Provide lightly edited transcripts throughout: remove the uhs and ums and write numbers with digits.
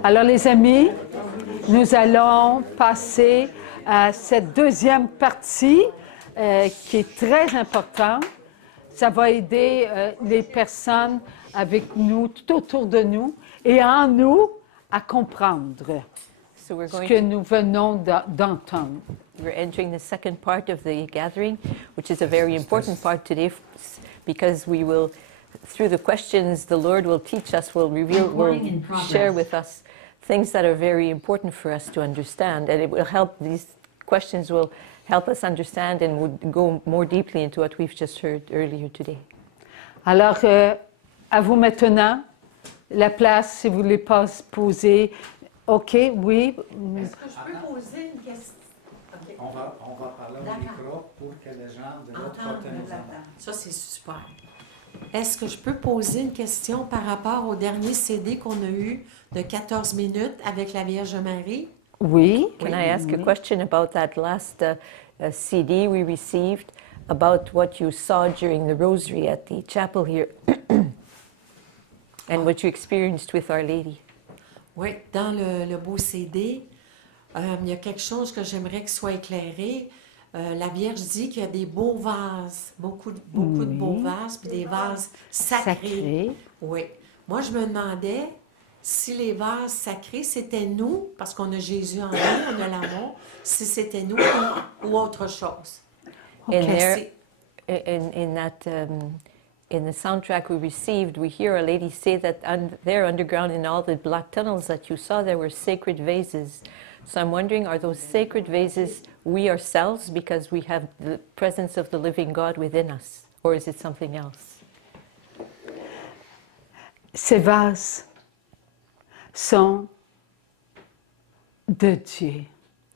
Alors les amis, nous allons passer à cette deuxième partie qui est très importante. Ça va aider les personnes avec nous, tout autour de nous et en nous à comprendre ce que nous venons d'entendre. We're entering the second part of the gathering, which is a very important part today because we will, through the questions, the Lord will teach us, will reveal, will share with us things that are very important for us to understand. And it will help, these questions will help us understand and would go more deeply into what we've just heard earlier today. Alors, à vous maintenant, la place, si vous voulez pas se poser. OK, oui. Est-ce que je peux poser une question? Okay. On va parler au micro pour que les gens de l'autre côté nous entendent. Ça, c'est super. Est-ce que je peux poser une question par rapport au dernier CD qu'on a eu de 14 minutes avec la Vierge Marie? Oui. Can I ask a question about that last CD we received, about what you saw during the Rosary at the chapel here, and what you experienced with Our Lady? Oui, dans le beau CD, il y a quelque chose que j'aimerais qu'il soit éclairé. La Vierge dit qu'il y a des beaux vases, beaucoup de beaux vases, puis des vases sacrés. Oui. Moi, je me demandais si les vases sacrés, c'était nous, parce qu'on a Jésus en nous, on a l'amour, si c'était nous ou autre chose. Okay. In the soundtrack we received, we hear a lady say that there underground in all the black tunnels that you saw, there were sacred vases. So I'm wondering, are those sacred vases we ourselves because we have the presence of the living God within us? Or is it something else? Ces vases sont de Dieu.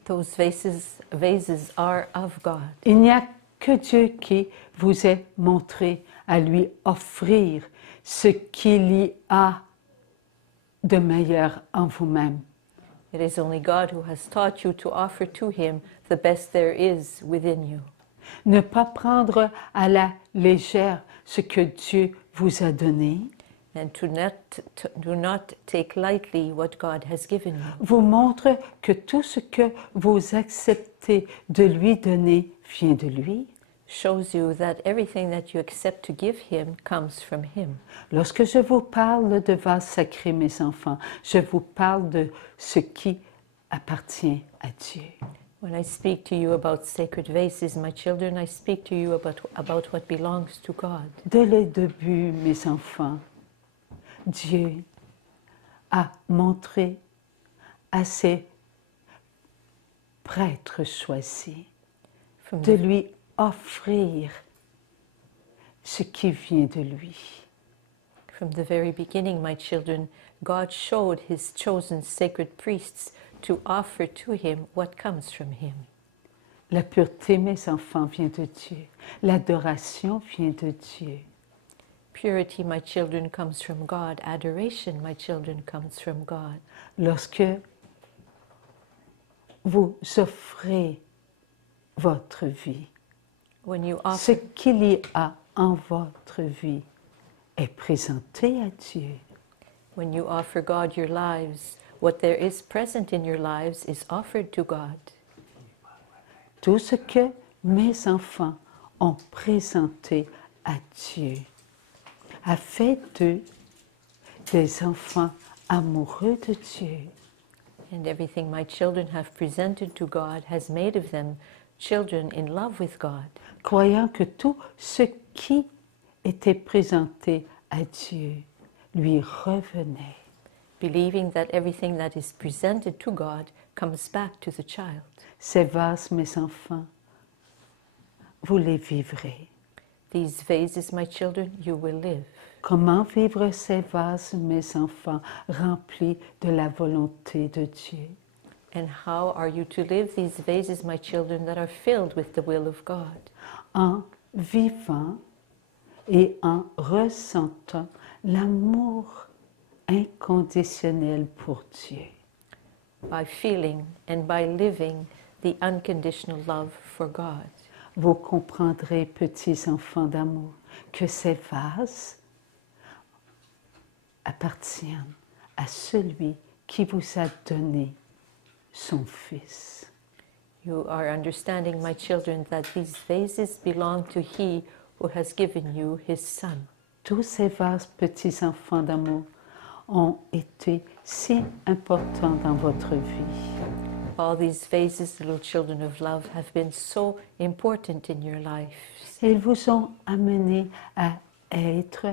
Those vases are of God. Il n'y a que Dieu qui vous ait montré à lui offrir ce qu'il y a de meilleur en vous-même. It is only God who has taught you to offer to Him the best there is within you. Ne pas prendre à la légère ce que Dieu vous a donné. And do not take lightly what God has given you. Vous montre que tout ce que vous acceptez de lui donner vient de lui. Shows you that everything that you accept to give Him comes from Him. Lorsque je vous parle de vases sacrés, mes enfants, je vous parle de ce qui appartient à Dieu. When I speak to you about sacred vases, my children, I speak to you about what belongs to God. Dès le début, mes enfants, Dieu a montré à ses prêtres choisis de lui offrir ce qui vient de lui. From the very beginning, my children, God showed His chosen sacred priests to offer to Him what comes from Him. La pureté, mes enfants, vient de Dieu. L'adoration vient de Dieu. Purity, my children, comes from God. Adoration, my children, comes from God. Lorsque vous offrez votre vie, when you offer, ce qu'il y a en votre vie est présenté à Dieu. When you offer God your lives, what there is present in your lives is offered to God. Tout ce que mes enfants ont présenté à Dieu a fait d'eux des enfants amoureux de Dieu. And everything my children have presented to God has made of them children in love with God. Croyant que tout ce qui était présenté à Dieu lui revenait. Believing that everything that is presented to God comes back to the child. Ces vases, mes enfants, vous les vivrez. These vases, my children, you will live. Comment vivre ces vases, mes enfants, remplis de la volonté de Dieu? And how are you to live these vases, my children, that are filled with the will of God? En vivant et en ressentant l'amour inconditionnel pour Dieu. By feeling and by living the unconditional love for God. Vous comprendrez, petits enfants d'amour, que ces vases appartiennent à celui qui vous a donné son Fils. You are understanding, my children, that these vases belong to He who has given you His Son. Tous ces vases, petits enfants d'amour, ont été si importants dans votre vie. All these vases, little children of love, have been so important in your life. Ils vous ont amené à être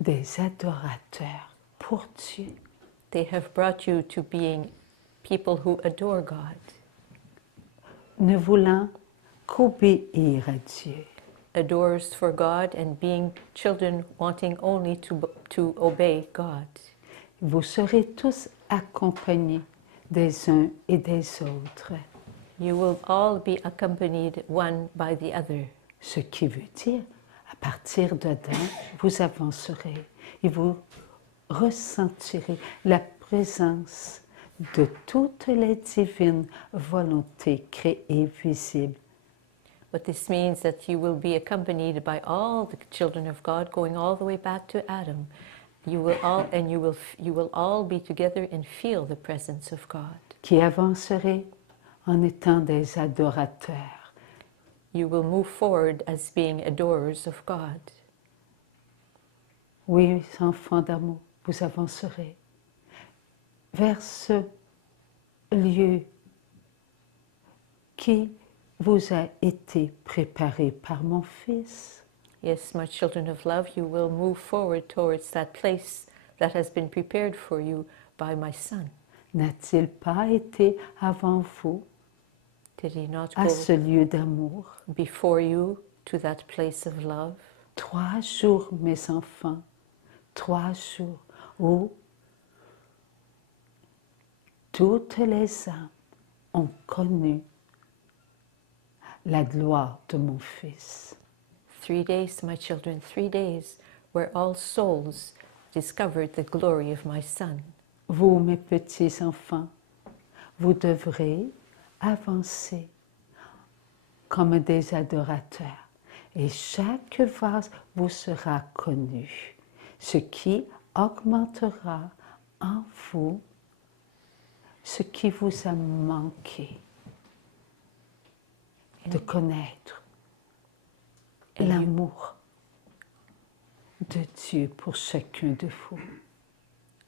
des adorateurs pour Dieu. They have brought you to being people who adore God, Ne voulant qu'obéir à Dieu. adorers for God, and being children wanting only to obey God. Vous serez tous accompagnés des uns et des autres, You will all be accompanied one by the other, ce qui veut dire, à partir de là, vous avancerez et vous ressentirez la présence de toutes les divines volontés créées visibles. What this means that you will be accompanied by all the children of God, going all the way back to Adam. You will all be together and feel the presence of God. Qui avancerez en étant des adorateurs. You will move forward as being adorers of God. Oui, enfants d'amour, vous avancerez vers ce lieu qui vous a été préparé par mon Fils. Yes, my children of love, you will move forward towards that place that has been prepared for you by my Son. N'a-t-il pas été avant vous Did He not à go ce lieu d'amour? before you to that place of love? 3 jours, mes enfants, 3 jours où toutes les âmes ont connu la gloire de mon Fils. 3 days, my children, 3 days where all souls discovered the glory of my Son. Vous, mes petits enfants, vous devrez avancer comme des adorateurs et chaque vase vous sera connu, ce qui augmentera en vous ce qui vous a manqué de connaître l'amour de Dieu pour chacun de vous.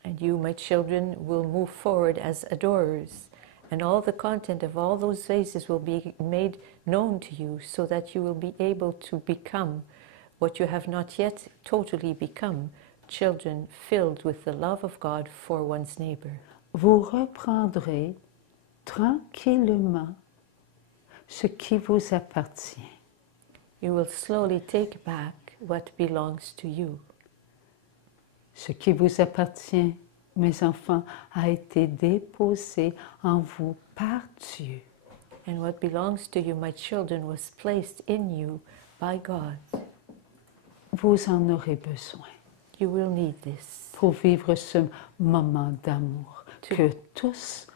And you, my children, will move forward as adorers, and all the content of all those vases will be made known to you so that you will be able to become what you have not yet totally become, children filled with the love of God for one's neighbor. Vous reprendrez tranquillement ce qui vous appartient. You will slowly take back what belongs to you. Ce qui vous appartient, mes enfants, a été déposé en vous par Dieu. And what belongs to you, my children, was placed in you by God. Vous en aurez besoin You will need this pour vivre ce moment d'amour que tous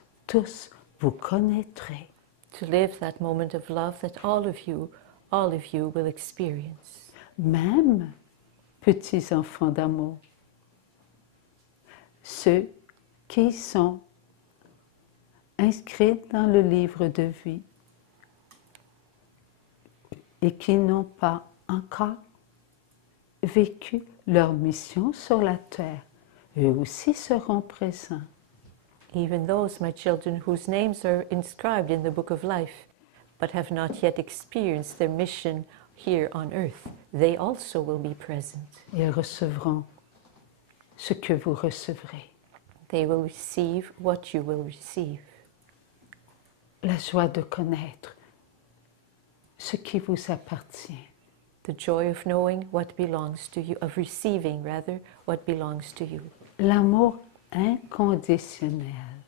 vous connaîtrez. to live that moment of love that all of you will experience. Même petits enfants d'amour, ceux qui sont inscrits dans le livre de vie et qui n'ont pas encore vécu leur mission sur la terre, eux aussi seront présents. Even those, my children, whose names are inscribed in the book of life, but have not yet experienced their mission here on earth, they also will be present. Ils recevront ce que vous recevrez. They will receive what you will receive. La joie de connaître ce qui vous appartient. The joy of knowing what belongs to you, of receiving rather, what belongs to you. L'amour inconditionnel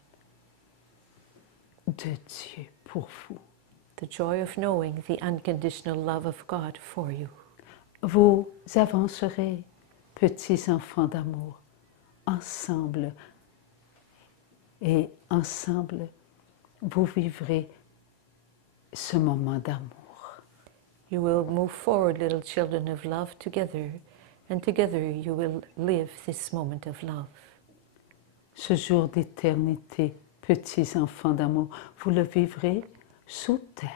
de Dieu pour vous. The joy of knowing the unconditional love of God for you. Vous avancerez, petits enfants d'amour, ensemble. Et ensemble, vous vivrez ce moment d'amour. You will move forward, little children of love, together, and together you will live this moment of love. ce jour d'éternité, petits enfants d'amour, vous le vivrez sous terre.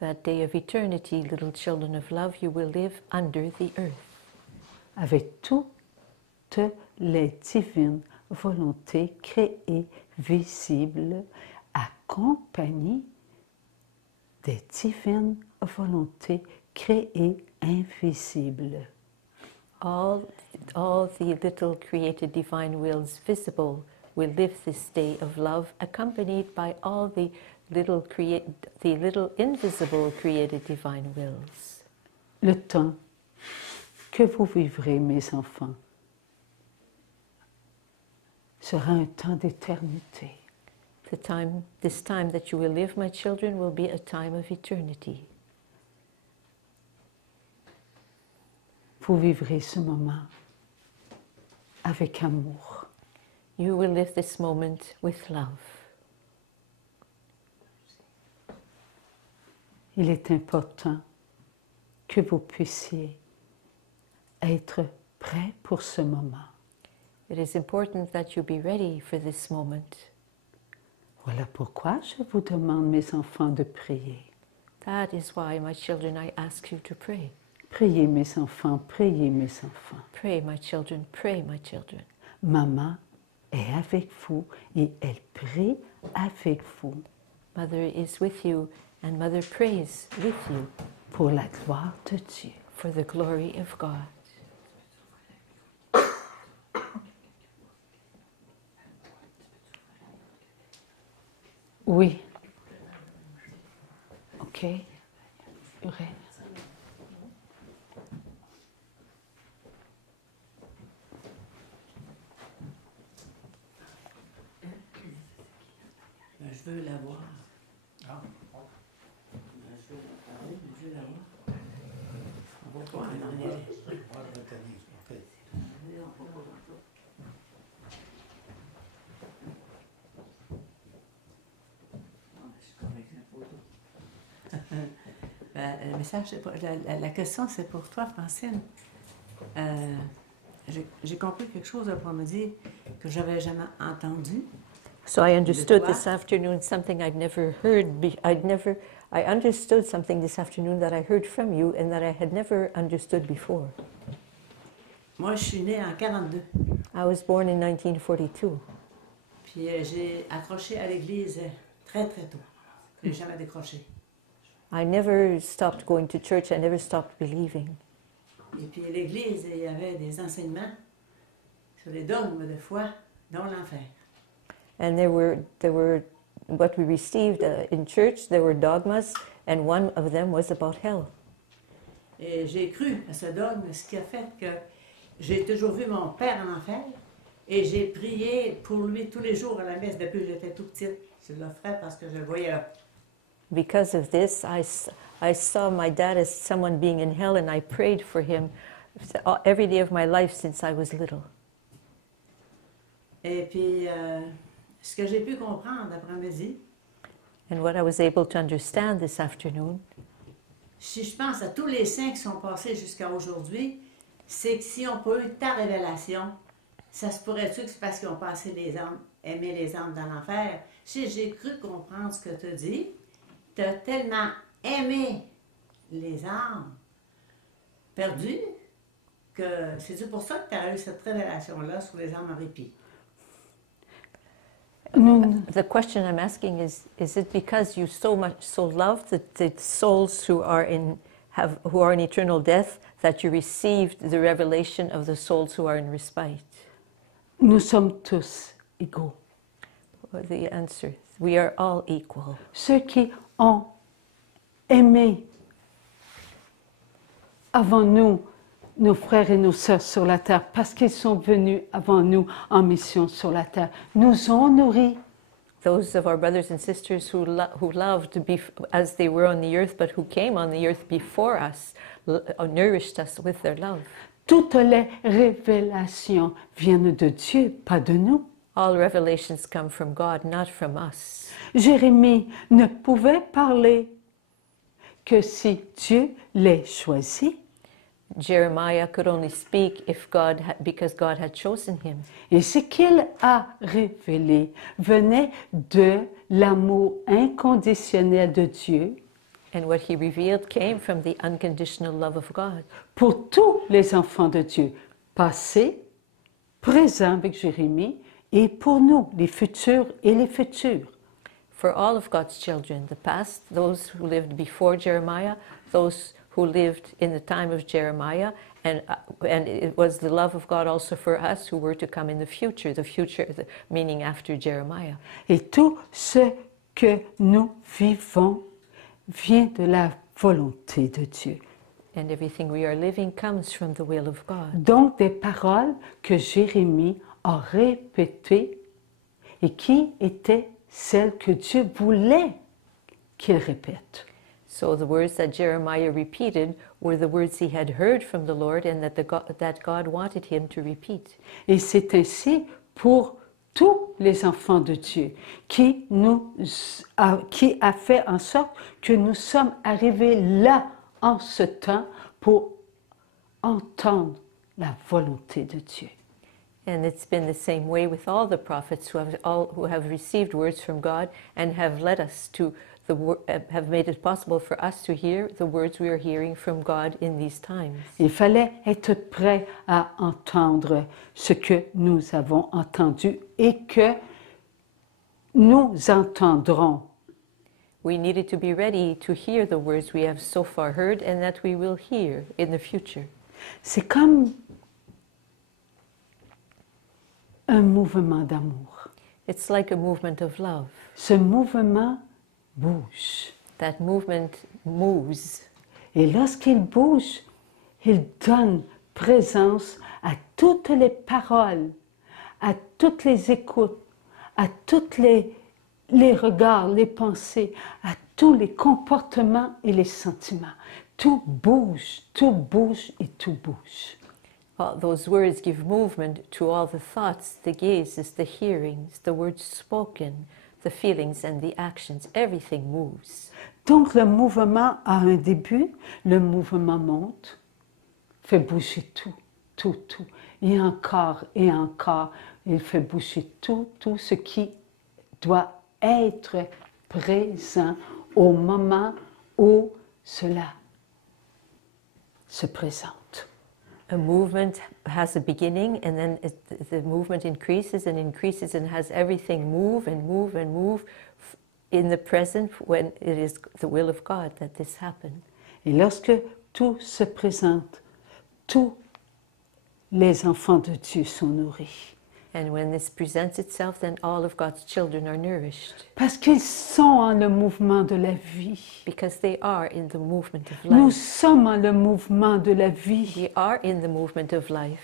That day of eternity, little children of love, you will live under the earth. Avec toutes les divines volontés créées, visibles, accompagnées des divines volontés créées, invisibles. All the little created divine wills visible will live this day of love, accompanied by all the little invisible created divine wills. Le temps que vous vivrez, mes enfants, sera un temps d'éternité. This time that you will live, my children, will be a time of eternity. Vous vivrez ce moment avec amour. You will live this moment with love. Il est important que vous puissiez être prêts pour ce moment. It is important that you be ready for this moment. Voilà pourquoi je vous demande, mes enfants, de prier. That is why, my children, I ask you to pray. Priez, mes enfants, priez, mes enfants. Pray, my children, pray, my children. Maman est avec vous et elle prie avec vous Mother is with you, and Mother prays with you pour la gloire de Dieu. for the glory of God. Oui. OK. Urène. Je veux la voir. Ah, Je veux la parler, mais je veux la voir. On va pas en arrière. voilà, Nathalie, OK. Le message, c'est pas, la question, c'est pour toi, Francine. J'ai compris quelque chose après-midi que j'avais jamais entendu. So I understood toi? this afternoon something I'd never heard. I understood something this afternoon that I heard from you and that I had never understood before. Moi, je suis née en 42. I was born in 1942. Puis j'ai accroché à l'église très, très tôt. Je n'ai jamais décroché. I never stopped going to church. I never stopped believing. Et puis l'église, il y avait des enseignements sur les dogmes de foi, dont l'enfer. And there were what we received in church. There were dogmas, and one of them was about hell. Et j'ai cru à ce dogme, ce qui a fait que j'ai toujours vu mon père en enfer et j'ai prié pour lui tous les jours à la messe depuis que j'étais tout petite. Je l'offrais parce que je le voyais là. Because of this, I saw my dad as someone being in hell, and I prayed for him every day of my life since I was little. Et puis, ce que j'ai pu comprendre après-midi, And what I was able to understand this afternoon, si je pense à tous les saints qui sont passés jusqu'à aujourd'hui, c'est que si on n'a pas eu ta révélation, ça se pourrait-tu que c'est parce qu'ils ont passé les âmes, aimé les âmes dans l'enfer? Si j'ai cru comprendre ce que tu dis, tu as tellement aimé les âmes perdues que c'est pour ça que tu as eu cette révélation-là sur les âmes en répit. the question I'm asking is it because you so love the souls who are in eternal death that you received the revelation of the souls who are in respite? Nous sommes tous égaux. Well, the answer, we are all equal. Ceux qui ont aimé avant nous, nos frères et nos sœurs sur la terre, parce qu'ils sont venus avant nous en mission sur la terre, nous ont nourris. Those of our brothers and sisters who loved as they were on the earth, but who came on the earth before us, nourished us with their love. Toutes les révélations viennent de Dieu, pas de nous. All revelations come from God, not from us. Jérémie ne pouvait parler que si Dieu les choisit. Jeremiah could only speak because God had chosen him. Et ce qu'il a révélé venait de l'amour inconditionnel de Dieu And what he revealed came from the unconditional love of God pour tous les enfants de Dieu, passés, présents avec Jérémie, et pour nous, les futurs et les futurs. for all of God's children, the past, those who lived before Jeremiah, those who lived in the time of Jeremiah, and it was the love of God also for us who were to come in the future meaning after Jeremiah. Et tout ce que nous vivons vient de la volonté de Dieu. And everything we are living comes from the will of God. Donc des paroles que Jérémie a répétées et qui étaient celles que Dieu voulait qu'il répète. So the words that Jeremiah repeated were the words he had heard from the Lord and that God wanted him to repeat. Et c'est ainsi pour tous les enfants de Dieu qui a fait en sorte que nous sommes arrivés là en ce temps pour entendre la volonté de Dieu. And it's been the same way with all the prophets who have received words from God and have led us to have made it possible for us to hear the words we are hearing from God in these times. Il fallait être prêt à entendre ce que nous avons entendu et que nous entendrons. We needed to be ready to hear the words we have so far heard and that we will hear in the future. C'est comme un mouvement d'amour. It's like a movement of love. Ce mouvement bouge. That movement moves. Et lorsqu'il bouge, il donne présence à toutes les paroles, à toutes les écoutes, à tous les regards, les pensées, à tous les comportements et les sentiments. Tout bouge et tout bouge. Those words give movement to all the thoughts, the gazes, the hearings, the words spoken, the feelings and the actions. Everything moves. Donc le mouvement a un début, le mouvement monte, fait bouger tout. Et encore, il fait bouger tout ce qui doit être présent au moment où cela se présente. A movement has a beginning and then the movement increases and has everything move in the present when it is the will of God that this happen. Et lorsque tout se présente, tous les enfants de Dieu sont nourris. And when this presents itself, then all of God's children are nourished. Parce qu'ils sont en le mouvement de la vie. Because they are in the movement of life. Nous sommes en le mouvement de la vie. We are in the movement of life.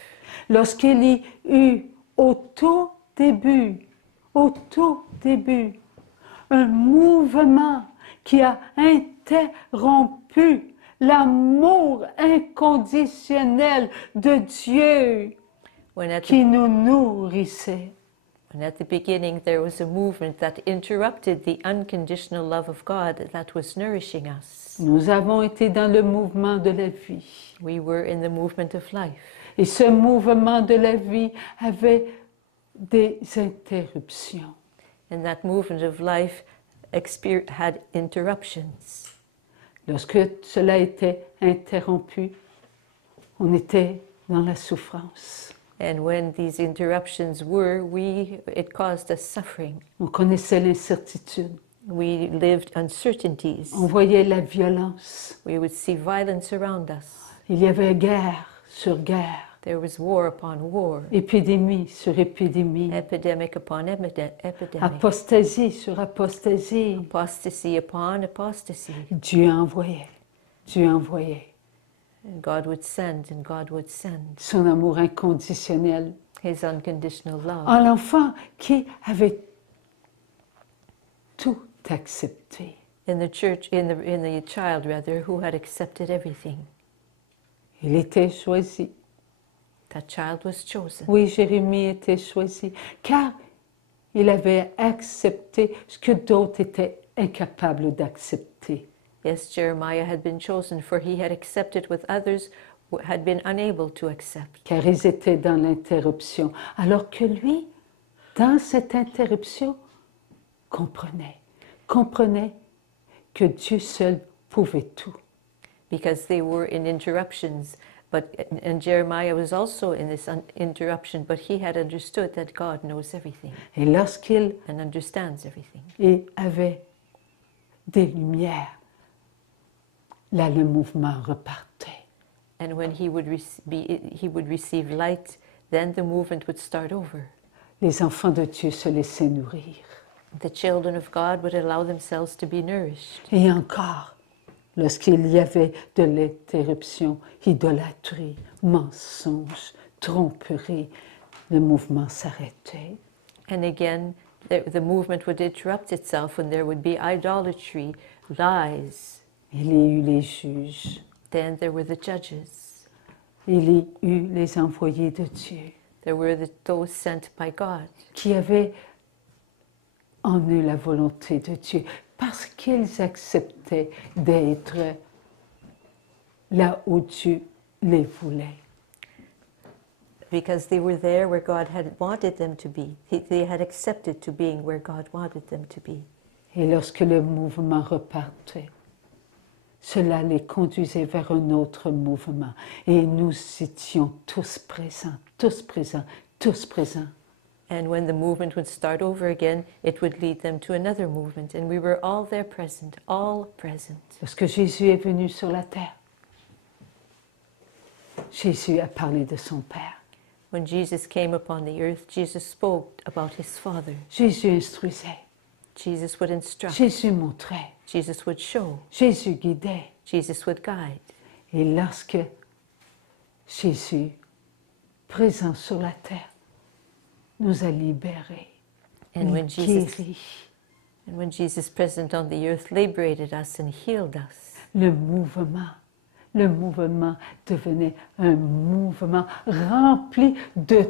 Lorsqu'il y eut au tout début, un mouvement qui a interrompu l'amour inconditionnel de Dieu qui nous nourrissait. When at the beginning there was a movement that interrupted the unconditional love of God that was nourishing us. Nous avons été dans le mouvement de la vie. We were in the movement of life. Et ce mouvement de la vie avait des interruptions. And that movement of life had interruptions. Lorsque cela était interrompu, on était dans la souffrance. And when these interruptions it caused us suffering. On connaissait l'incertitude. We lived uncertainties. On voyait la violence. We would see violence around us. Il y avait guerre sur guerre. There was war upon war. Épidémie sur épidémie. Epidemic upon epidemic. Apostasie sur apostasie. Apostasy upon apostasy. Dieu envoyait. And God would send and God would send. Son amour inconditionnel. His unconditional love. En l'enfant qui avait tout accepté. In the child rather, who had accepted everything. Il était choisi. That child was chosen. Oui, Jérémie était choisi, car il avait accepté ce que d'autres étaient incapables d'accepter. Yes, Jeremiah had been chosen, for he had accepted with others had been unable to accept. car ils étaient dans l'interruption, alors que lui, dans cette interruption, comprenait que Dieu seul pouvait tout. Because they were in interruptions, and Jeremiah was also in this interruption, but he had understood that God knows everything Et lorsqu'il and understands everything. avait des lumières, là le mouvement repartait. And when he would receive light, then the movement would start over. Les enfants de Dieu se laissaient nourrir. The children of God would allow themselves to be nourished. Et encore, lorsqu'il y avait de l'interruption, idolâtrie, mensonge, tromperie, le mouvement s'arrêtait. And again, the movement would interrupt itself when there would be idolatry, lies. Il y eut les juges, Then there were the judges. il y eut les envoyés de Dieu, There were those sent by God, qui avaient en eux la volonté de Dieu, parce qu'ils acceptaient d'être là où Dieu les voulait. because they were there where God had wanted them to be. They had accepted to being where God wanted them to be. Et lorsque le mouvement repartait, cela les conduisait vers un autre mouvement. Et nous étions tous présents, tous présents, tous présents. And when the movement would start over again, it would lead them to another movement. And we were all there present, all present. Lorsque Jésus est venu sur la terre, Jésus a parlé de son Père. When Jesus came upon the earth, Jesus spoke about his Father. Jésus instruisait, Jesus would instruct. Jésus montrait, Jesus would show. Jésus guidait. Jesus would guide. Et lorsque Jésus, présent sur la terre, nous a libérés, And when guéris, Jesus present on the earth liberated us and healed us, le mouvement devenait un mouvement rempli de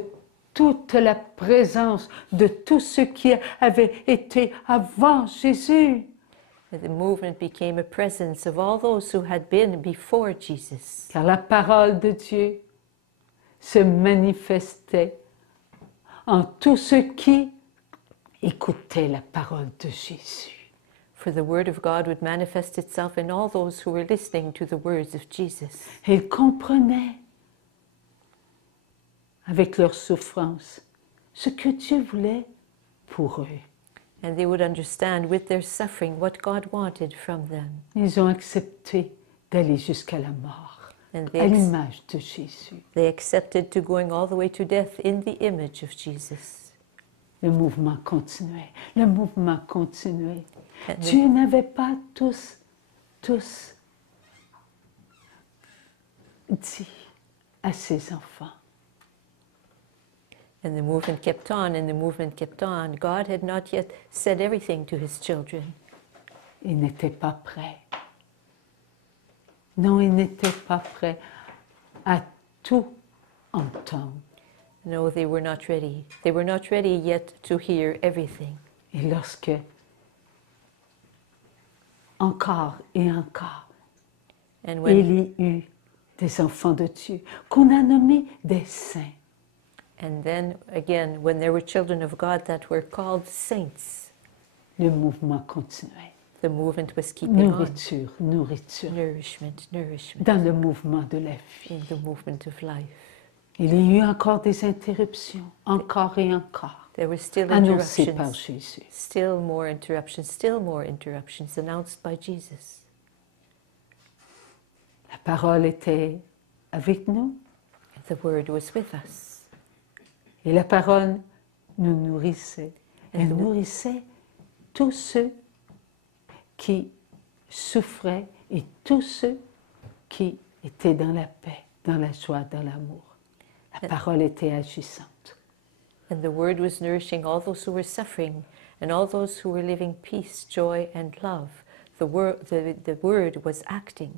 toute la présence de tout ce qui avait été avant Jésus. the movement became a presence of all those who had been before Jesus. Car la parole de Dieu se manifestait en tous ceux qui écoutaient la parole de Jésus. For the word of God would manifest itself in all those who were listening to the words of Jesus. Et ils comprenaient avec leur souffrance ce que Dieu voulait pour eux. And they would understand with their suffering what God wanted from them. Ils ont accepté d'aller jusqu'à la mort, And à l'image de Jésus. they accepted to going all the way to death in the image of Jesus. Le mouvement continuait, le mouvement continuait. And Dieu n'avait pas tous dit à ses enfants. And the movement kept on, and the movement kept on. God had not yet said everything to his children. Ils n'étaient pas prêts. Non, ils n'étaient pas prêts à tout entendre. No, they were not ready. They were not ready yet to hear everything. Et lorsque, encore et encore, And when, il y eut des enfants de Dieu qu'on a nommés des saints, and then again, when there were children of God that were called saints, le mouvement continuait. the movement was keeping on. Nourriture, nourriture, Nourishment, nourishment, dans le mouvement de la vie. in the movement of life. Il y a eu encore des interruptions, encore et encore, There were still annoncées par interruptions, Jésus. still more interruptions announced by Jesus. La parole était avec nous The word was with us. et la parole nous nourrissait. Elle And the- nourrissait tous ceux qui souffraient et tous ceux qui étaient dans la paix, dans la joie, dans l'amour. La parole était agissante. And the word was nourishing all those who were suffering and all those who were living peace, joy, and love. The word was acting.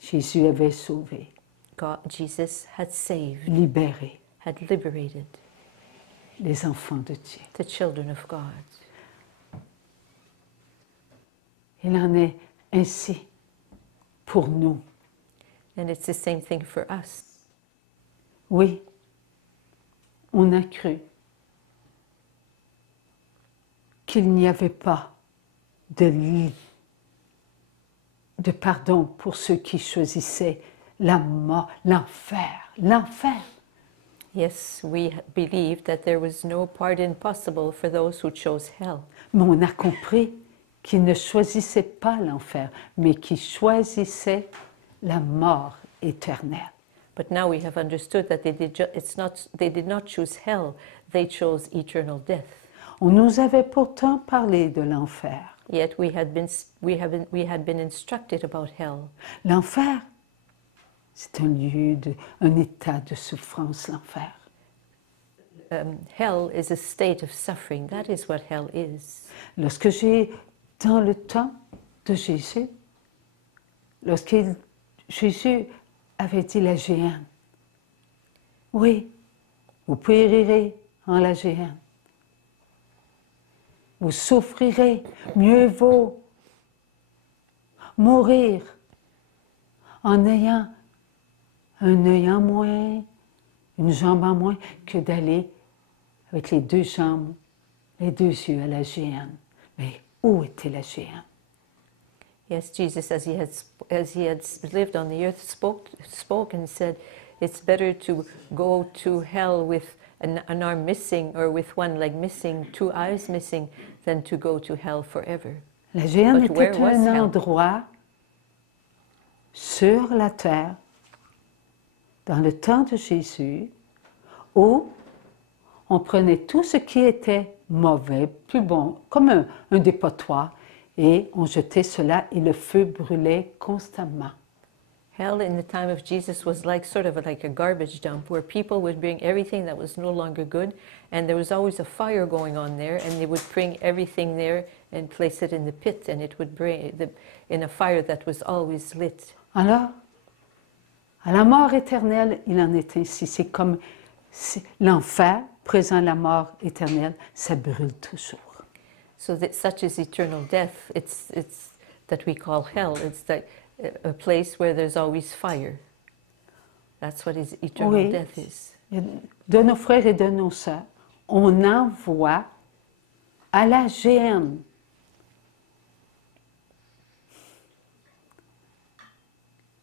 Jésus avait sauvé, Jesus had saved, libéré had liberated les enfants de Dieu. the children of God. Il en est ainsi pour nous. And it's the same thing for us. Oui, on a cru qu'il n'y avait pas de pardon pour ceux qui choisissaient la mort, l'enfer, l'enfer. Yes, we believed that there was no pardon possible for those who chose hell. Mais on a compris qu'ils ne choisissaient pas l'enfer, mais qu'ils choisissaient la mort éternelle. But now we have understood that they did not choose hell, they chose eternal death. On nous avait pourtant parlé de l'enfer. Yet we had been instructed about hell. L'enfer, c'est un lieu, un état de souffrance, l'enfer. Hell is a state of suffering. That is what hell is. Lorsque dans le temps de Jésus, lorsque Jésus avait dit la géhenne, oui, vous périrez en la géhenne. Vous souffrirez, mieux vaut mourir en ayant un œil en moins, une jambe en moins, que d'aller avec les deux jambes, les deux yeux à la géhenne. Mais où était la géhenne? Yes, Jesus, as he had lived on the earth, spoke and said, it's better to go to hell with an arm missing or with one leg missing, 2 eyes missing, than to go to hell forever. La géhenne But where était was un hell? endroit sur la terre, dans le temps de Jésus, où on prenait tout ce qui était mauvais, plus bon, comme un dépotoir, et on jetait cela et le feu brûlait constamment. Hell in the time of Jesus was like a garbage dump where people would bring everything that was no longer good, and there was always a fire going on there, and they would bring everything there and place it in the pit, and it would in a fire that was always lit. Alors, à la mort éternelle, il en est ainsi. C'est comme l'enfer, présent la mort éternelle, ça brûle toujours. So that such is eternal death. It's that we call hell. It's like a place where there's always fire. That's what eternal Oui. death is. De nos frères et de nos sœurs, on envoie à la géhenne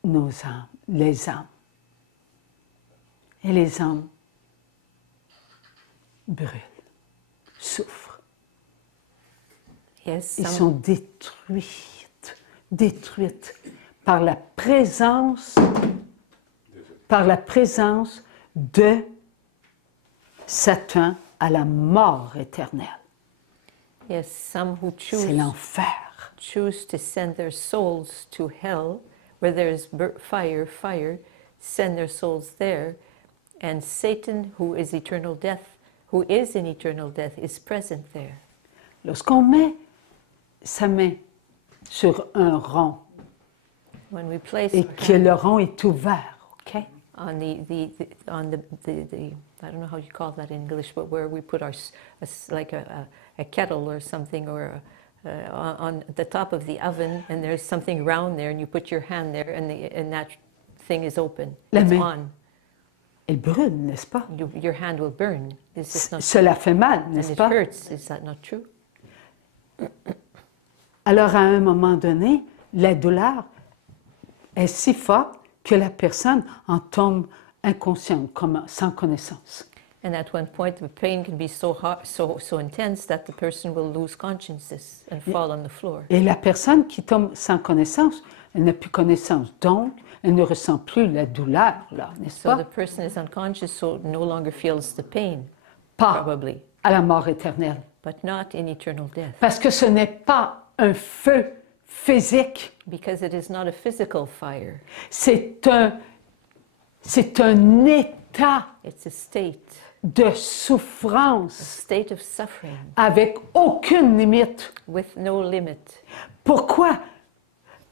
nos âmes, les âmes. Et les âmes brûlent, souffrent. Yes, Ils sont détruites par la présence de Satan à la mort éternelle. yes, some who C'est l'enfer. choose to send their souls to hell, where there is fire, send their souls there, and Satan, who is in eternal death, is present there. Lorsqu'on met sa main sur un rond When we place et our que hand le rond est ouvert, ok? on the I don't know how you call that in English, but where we put like a kettle or something, or on the top of the oven, and there's something round there, and you put your hand there, and that thing is open. La It's main. on. Elle brûle, n'est-ce pas? Your hand will burn. Is this not Cela fait mal, and n'est-ce it pas? hurts. Is that not true? Alors, à un moment donné, la douleur est si forte que la personne en tombe inconsciente, sans connaissance. And at one point, the pain can be so intense that the person will lose consciousness and fall on the floor. Et la personne qui tombe sans connaissance, elle n'a plus connaissance, donc elle ne ressent plus la douleur, là, n'est-ce So pas? the person is unconscious, so no longer feels the pain, Pas probably, à la mort éternelle. but not in eternal death, Parce que ce n'est pas un feu physique, because it is not a physical fire. c'est un état It's a state de souffrance of suffering avec aucune limite. with no limit. Pourquoi?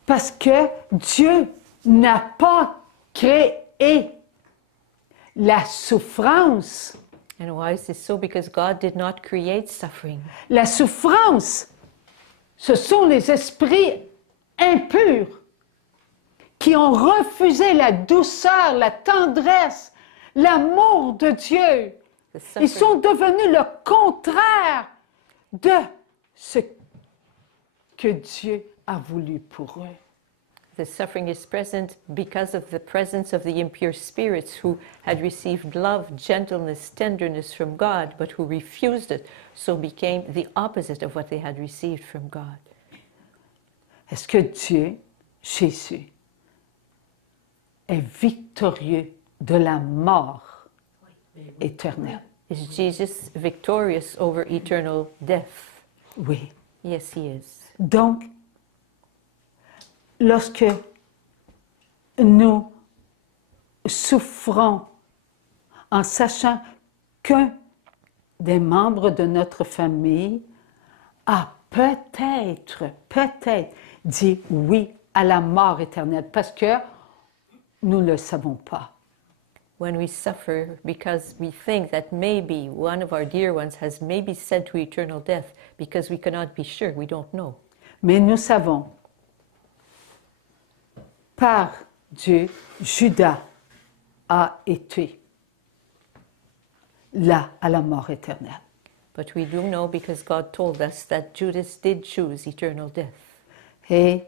Parce que Dieu n'a pas créé la souffrance. And why is this so? Because God did not create suffering. La souffrance, ce sont les esprits impurs qui ont refusé la douceur, la tendresse, l'amour de Dieu. Ils sont devenus le contraire de ce que Dieu a voulu pour eux. The suffering is present because of the presence of the impure spirits who had received love, gentleness, tenderness from God, but who refused it, so became the opposite of what they had received from God. Est-ce que Dieu, Jésus, est victorieux de la mort éternelle? Is Jesus victorious over eternal death? Oui. Yes, he is. Donc, lorsque nous souffrons en sachant qu'un des membres de notre famille a peut-être dit oui à la mort éternelle, parce que nous ne le savons pas. When we suffer because we think that maybe one of our dear ones has maybe said to eternal death, because we cannot be sure, we don't know. Mais nous savons, par Dieu, Judas a été là à la mort éternelle. But we do know because God told us that Judas did choose eternal death. Et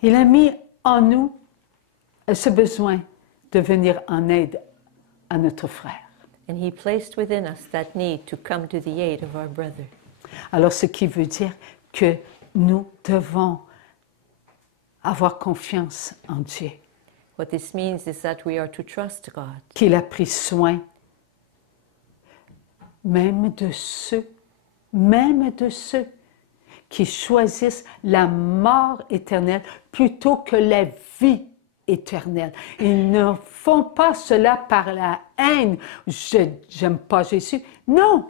il a mis en nous ce besoin de venir en aide à notre frère. And he placed within us that need to come to the aid of our brother. Alors, ce qui veut dire que nous devons avoir confiance en Dieu, What this means is that we are to trust God, qu'il a pris soin même de ceux qui choisissent la mort éternelle plutôt que la vie éternelle. Ils ne font pas cela par la haine. J'aime pas Jésus. Non!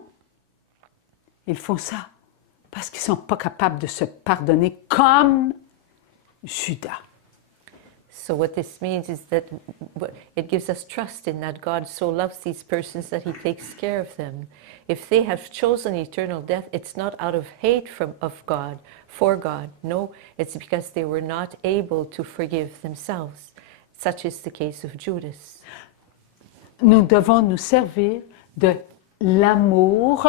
Ils font ça parce qu'ils ne sont pas capables de se pardonner comme Judas. So what this means is that it gives us trust in that God so loves these persons that he takes care of them. If they have chosen eternal death, it's not out of hate of God, for God. No, it's because they were not able to forgive themselves. Such is the case of Judas. Nous devons nous servir de l'amour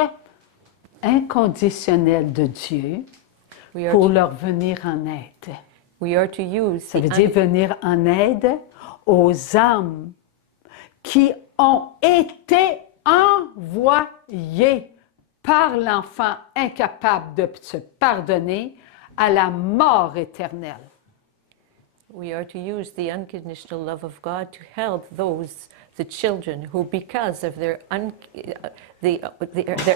inconditionnel de Dieu pour leur venir en aide. We are to use Ça veut dire venir en aide aux âmes qui ont été envoyées par l'enfant incapable de se pardonner à la mort éternelle. We are to use the unconditional love of God to help the children who, because of their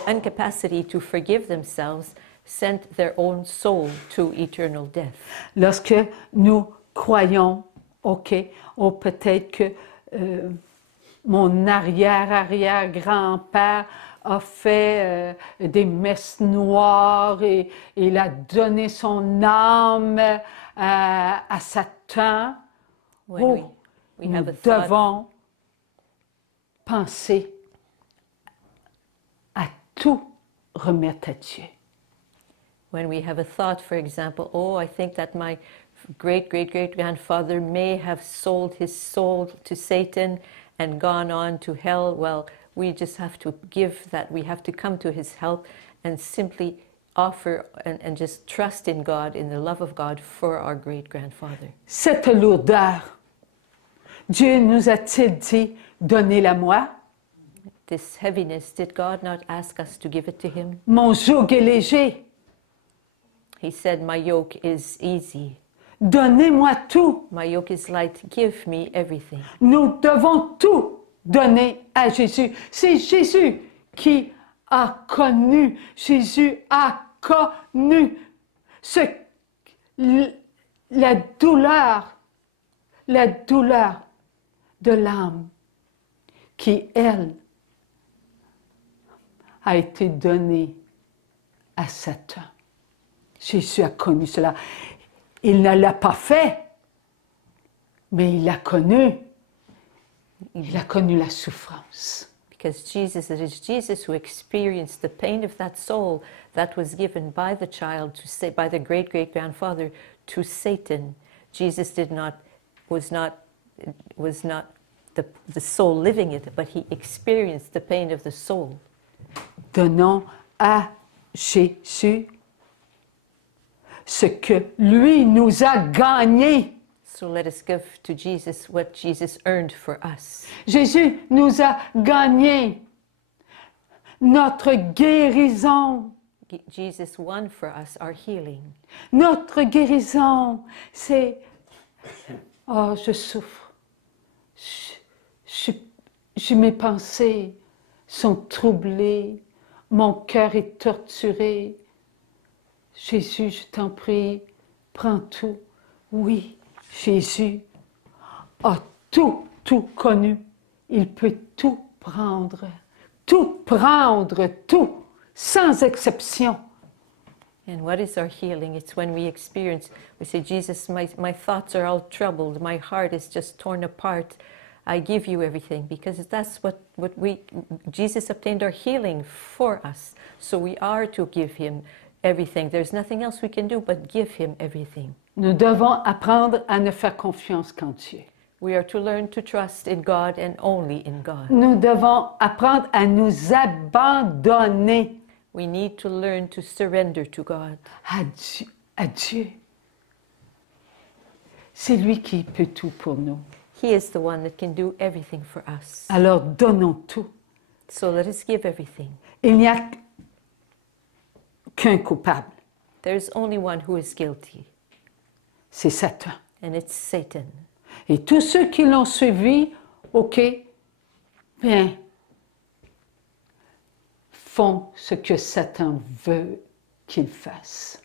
incapacity to forgive themselves, sent their own soul to eternal death. Lorsque nous croyons, ou peut-être que mon arrière-arrière-grand-père a fait des messes noires et il a donné son âme à Satan. When we Nous have a thought, devons penser à tout remettre à Dieu. when we have a thought, for example, oh, I think that my great-great-great-grandfather may have sold his soul to Satan and gone on to hell, well, we just have to give that. We have to come to his help and simply offer and just trust in God, in the love of God for our great-grandfather. Cette lourdeur, Dieu nous a-t-il dit, donnez-la-moi? This heaviness, did God not ask us to give it to him? Mon joug est léger. He said, my yoke is easy. Donnez-moi tout. My yoke is light. Give me everything. Nous devons tout donner à Jésus. C'est Jésus qui a connu, Jésus a connu la douleur de l'âme qui, elle, a été donnée à Satan. Jésus a connu cela. Il ne l'a pas fait, mais il l'a connu. Il a connu la souffrance. Because Jesus, it is Jesus who experienced the pain of that soul that was given by the child, by the great-great-grandfather, to Satan, Jesus was not the soul living it, but he experienced the pain of the soul. Donnons à Jésus ce que lui nous a gagné. So let us give to Jesus what Jesus earned for us. Jésus nous a gagné notre guérison. Jesus won for us our healing. Notre guérison, c'est... Oh, je souffre. Mes pensées sont troublées. Mon cœur est torturé. Jésus, je t'en prie, prends tout. Oui, Jésus a tout connu. Il peut tout prendre, tout, sans exception. And what is our healing? It's when we experience, we say, Jesus, my thoughts are all troubled. My heart is just torn apart. I give you everything, because that's what Jesus obtained our healing for us. So we are to give him everything. There's nothing else we can do but give him everything. Nous devons apprendre à ne faire confiance qu'en Dieu. We are to learn to trust in God and only in God. Nous devons apprendre à nous abandonner We need to learn to surrender to God. à Dieu. C'est lui qui peut tout pour nous. He is the one that can do everything for us. Alors donnons tout. So let us give everything. Il n'y a qu'un coupable, There is only one who is guilty, c'est Satan. and it's Satan. Et tous ceux qui l'ont suivi, OK, bien, font ce que Satan veut qu'ils fassent.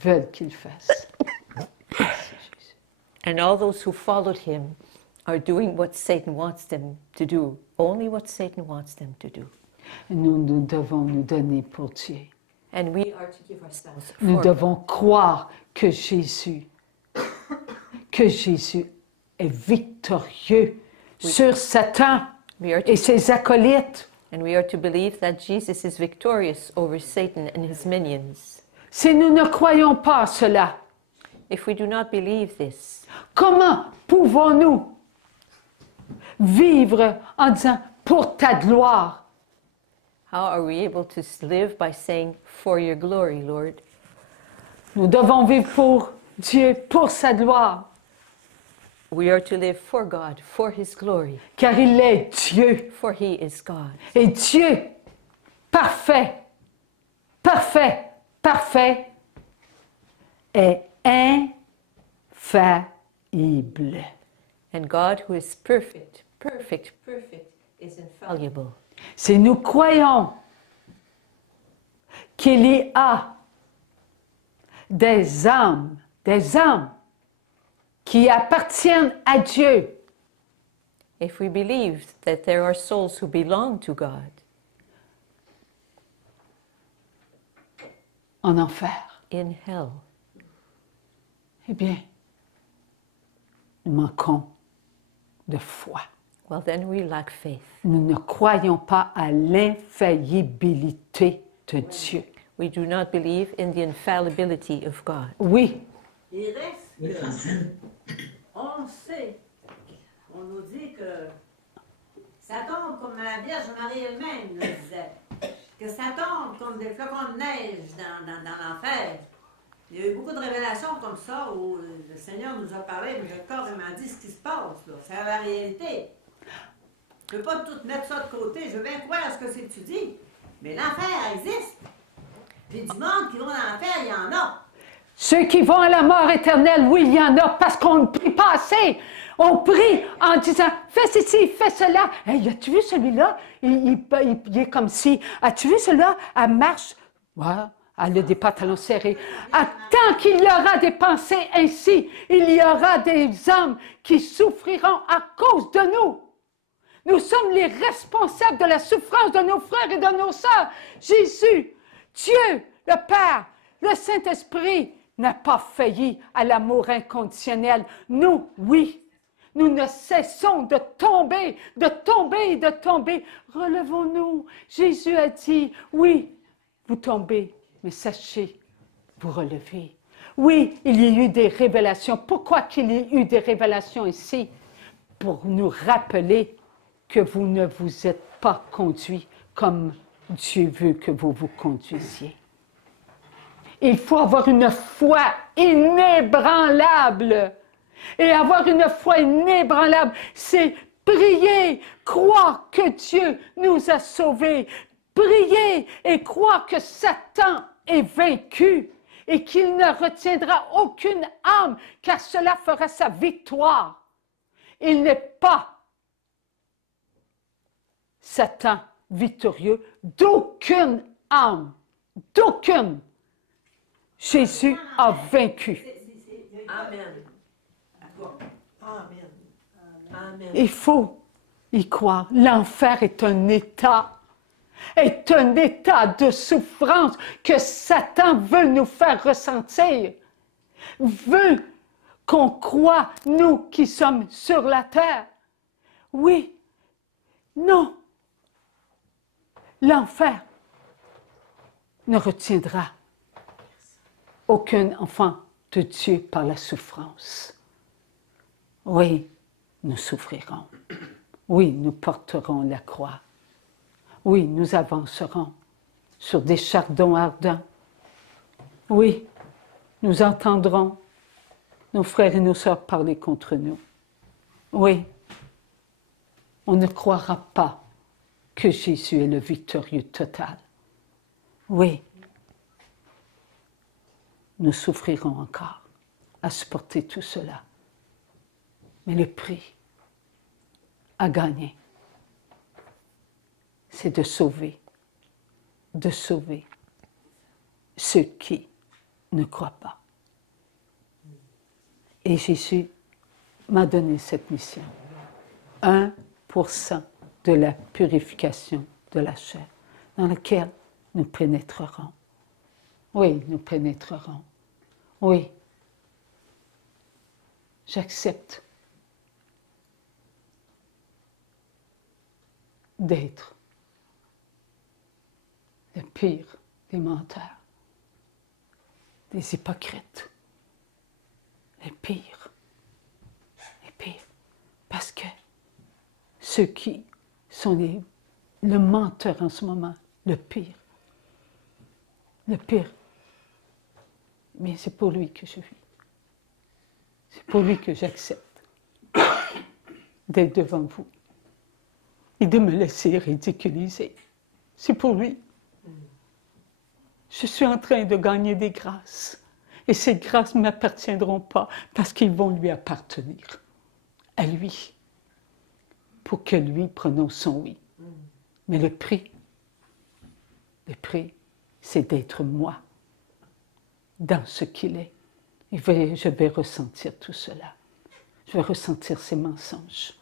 Veulent qu'ils fassent. And all those who followed him are doing what Satan wants them to do, only what Satan wants them to do. Nous devons nous donner pour Dieu. And we are to give ourselves Nous for devons croire que Jésus est victorieux sur Satan We are to, et ses acolytes. and we are to believe that Jesus is victorious over Satan and his minions. Si nous ne croyons pas cela, If we do not believe this, comment pouvons-nous vivre en disant pour ta gloire? how are we able to live by saying, for your glory, Lord? Nous devons vivre pour Dieu, pour sa gloire, We are to live for God, for his glory, car il est Dieu. for he is God. Et Dieu, parfait, est infaillible. And God, who is perfect, is infallible. Si nous croyons qu'il y a des âmes qui appartiennent à Dieu, If we believe that there are souls who belong to God en enfer, in hell, eh bien, nous manquons de foi. well, then we lack faith. Nous ne croyons pas à l'infaillibilité de Dieu. We do not believe in the infallibility of God. Oui, Il reste on sait, on nous dit que ça tombe comme la Vierge Marie elle-même nous disait, que ça tombe comme des flocons de neige dans l'enfer. Il y a eu beaucoup de révélations comme ça où le Seigneur nous a parlé, mais j'ai carrément dit ce qui se passe. C'est la réalité. Je ne veux pas tout mettre ça de côté, je veux bien croire à ce que c'est que tu dis, mais l'enfer existe. Puis du monde qui va dans l'enfer, il y en a. ceux qui vont à la mort éternelle, oui, il y en a, parce qu'on ne prie pas assez. On prie en disant, fais ceci, fais cela. Hey, as-tu vu celui-là? Il est comme si, as-tu vu celui-là? Elle marche. Ouais, elle a des pantalons serrés. Tant qu'il y aura des pensées ainsi, il y aura des hommes qui souffriront à cause de nous. Nous sommes les responsables de la souffrance de nos frères et de nos sœurs. Jésus, Dieu, le Père, le Saint-Esprit n'a pas failli à l'amour inconditionnel. Nous, oui. Nous ne cessons de tomber. Relevons-nous. Jésus a dit, oui, vous tombez, mais sachez, vous relevez. Oui, il y a eu des révélations. Pourquoi qu'il y a eu des révélations ici? Pour nous rappeler que vous ne vous êtes pas conduit comme Dieu veut que vous vous conduisiez. Il faut avoir une foi inébranlable. Et avoir une foi inébranlable, c'est prier, croire que Dieu nous a sauvés. Prier et croire que Satan est vaincu et qu'il ne retiendra aucune âme, car cela fera sa victoire. Il n'est pas Satan victorieux d'aucune âme, d'aucune. Jésus a vaincu. Amen. Amen. Amen. Il faut y croire. L'enfer est un état de souffrance que Satan veut nous faire ressentir, veut qu'on croit, nous qui sommes sur la terre. Oui, non, l'enfer ne retiendra aucun enfant de Dieu par la souffrance. Oui, nous souffrirons. Oui, nous porterons la croix. Oui, nous avancerons sur des chardons ardents. Oui, nous entendrons nos frères et nos sœurs parler contre nous. Oui, on ne croira pas que Jésus est le victorieux total. Oui, nous souffrirons encore à supporter tout cela. Mais le prix à gagner, c'est de sauver ceux qui ne croient pas. Et Jésus m'a donné cette mission. 1% de la purification de la chair, dans laquelle nous pénétrerons. Oui, nous pénétrerons. Oui. J'accepte d'être le pire des menteurs, des hypocrites, les pires, parce que ceux qui sont le menteur en ce moment, le pire, mais c'est pour lui que je vis, c'est pour lui que j'accepte d'être devant vous et de me laisser ridiculiser. C'est pour lui. Je suis en train de gagner des grâces. Et ces grâces ne m'appartiendront pas parce qu'ils vont lui appartenir. À lui. Pour que lui prononce son oui. Mais le prix, c'est d'être moi. Dans ce qu'il est. Et je vais ressentir tout cela. Je vais ressentir ses mensonges.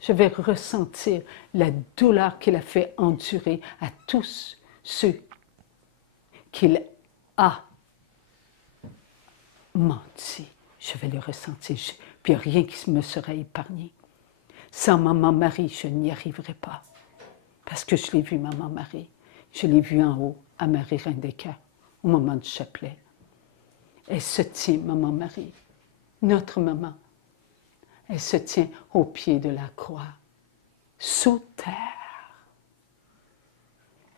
Je vais ressentir la douleur qu'il a fait endurer à tous ceux qu'il a menti. Je vais le ressentir. Puis il n'y a rien qui me sera épargné. Sans Maman Marie, je n'y arriverai pas. Parce que je l'ai vu, Maman Marie. Je l'ai vue en haut, à Marie-Reine des Cœurs, au moment du chapelet. Elle se tient, Maman Marie, notre maman. Elle se tient au pied de la croix, sous terre.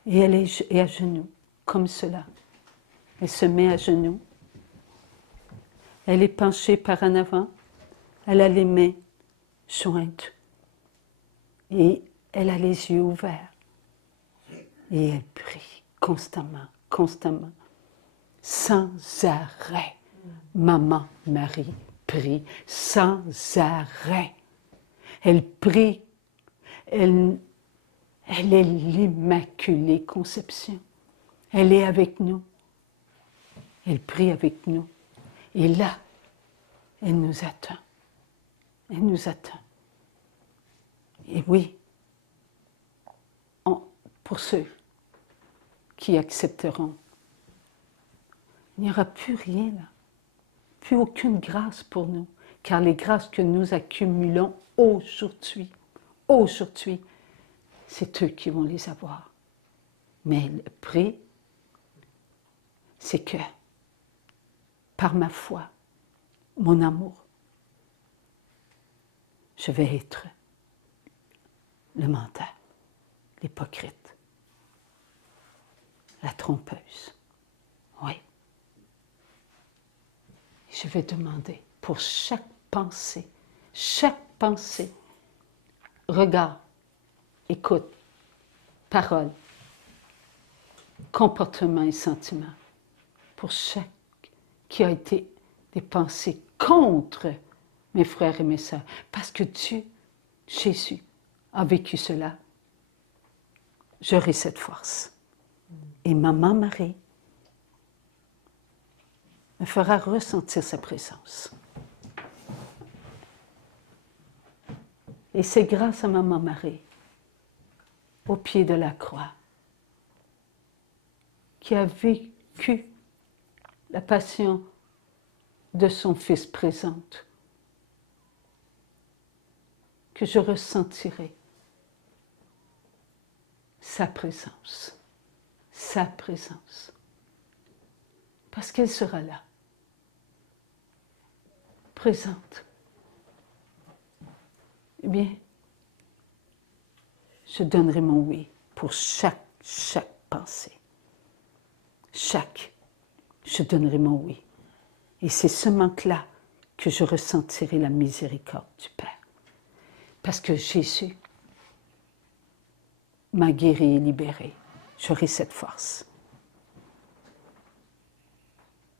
Et elle est à genoux, comme cela. Elle se met à genoux. Elle est penchée par en avant. Elle a les mains jointes. Et elle a les yeux ouverts. Et elle prie constamment, constamment, sans arrêt. Maman Marie prie sans arrêt. Elle prie. Elle est l'Immaculée Conception. Elle est avec nous. Elle prie avec nous. Et là, elle nous attend. Elle nous attend. Et oui, pour ceux qui accepteront, il n'y aura plus rien là. Plus aucune grâce pour nous. Car les grâces que nous accumulons aujourd'hui, c'est eux qui vont les avoir. Mais le prix, c'est que par ma foi, mon amour, je vais être le menteur, l'hypocrite, la trompeuse. Oui. Je vais demander pour chaque pensée, regard, écoute, parole, comportement et sentiment, pour chaque qui a été des pensées contre mes frères et mes sœurs, parce que Dieu, Jésus, a vécu cela, j'aurai cette force. Et Maman Marie me fera ressentir sa présence. Et c'est grâce à Maman Marie, au pied de la croix, qui a vécu la passion de son Fils présente, que je ressentirai sa présence, parce qu'elle sera là, présente. Eh bien, je donnerai mon oui pour chaque pensée. Je donnerai mon oui. Et c'est ce manque-là que je ressentirai la miséricorde du Père. Parce que Jésus m'a guéri et libéré. J'aurai cette force.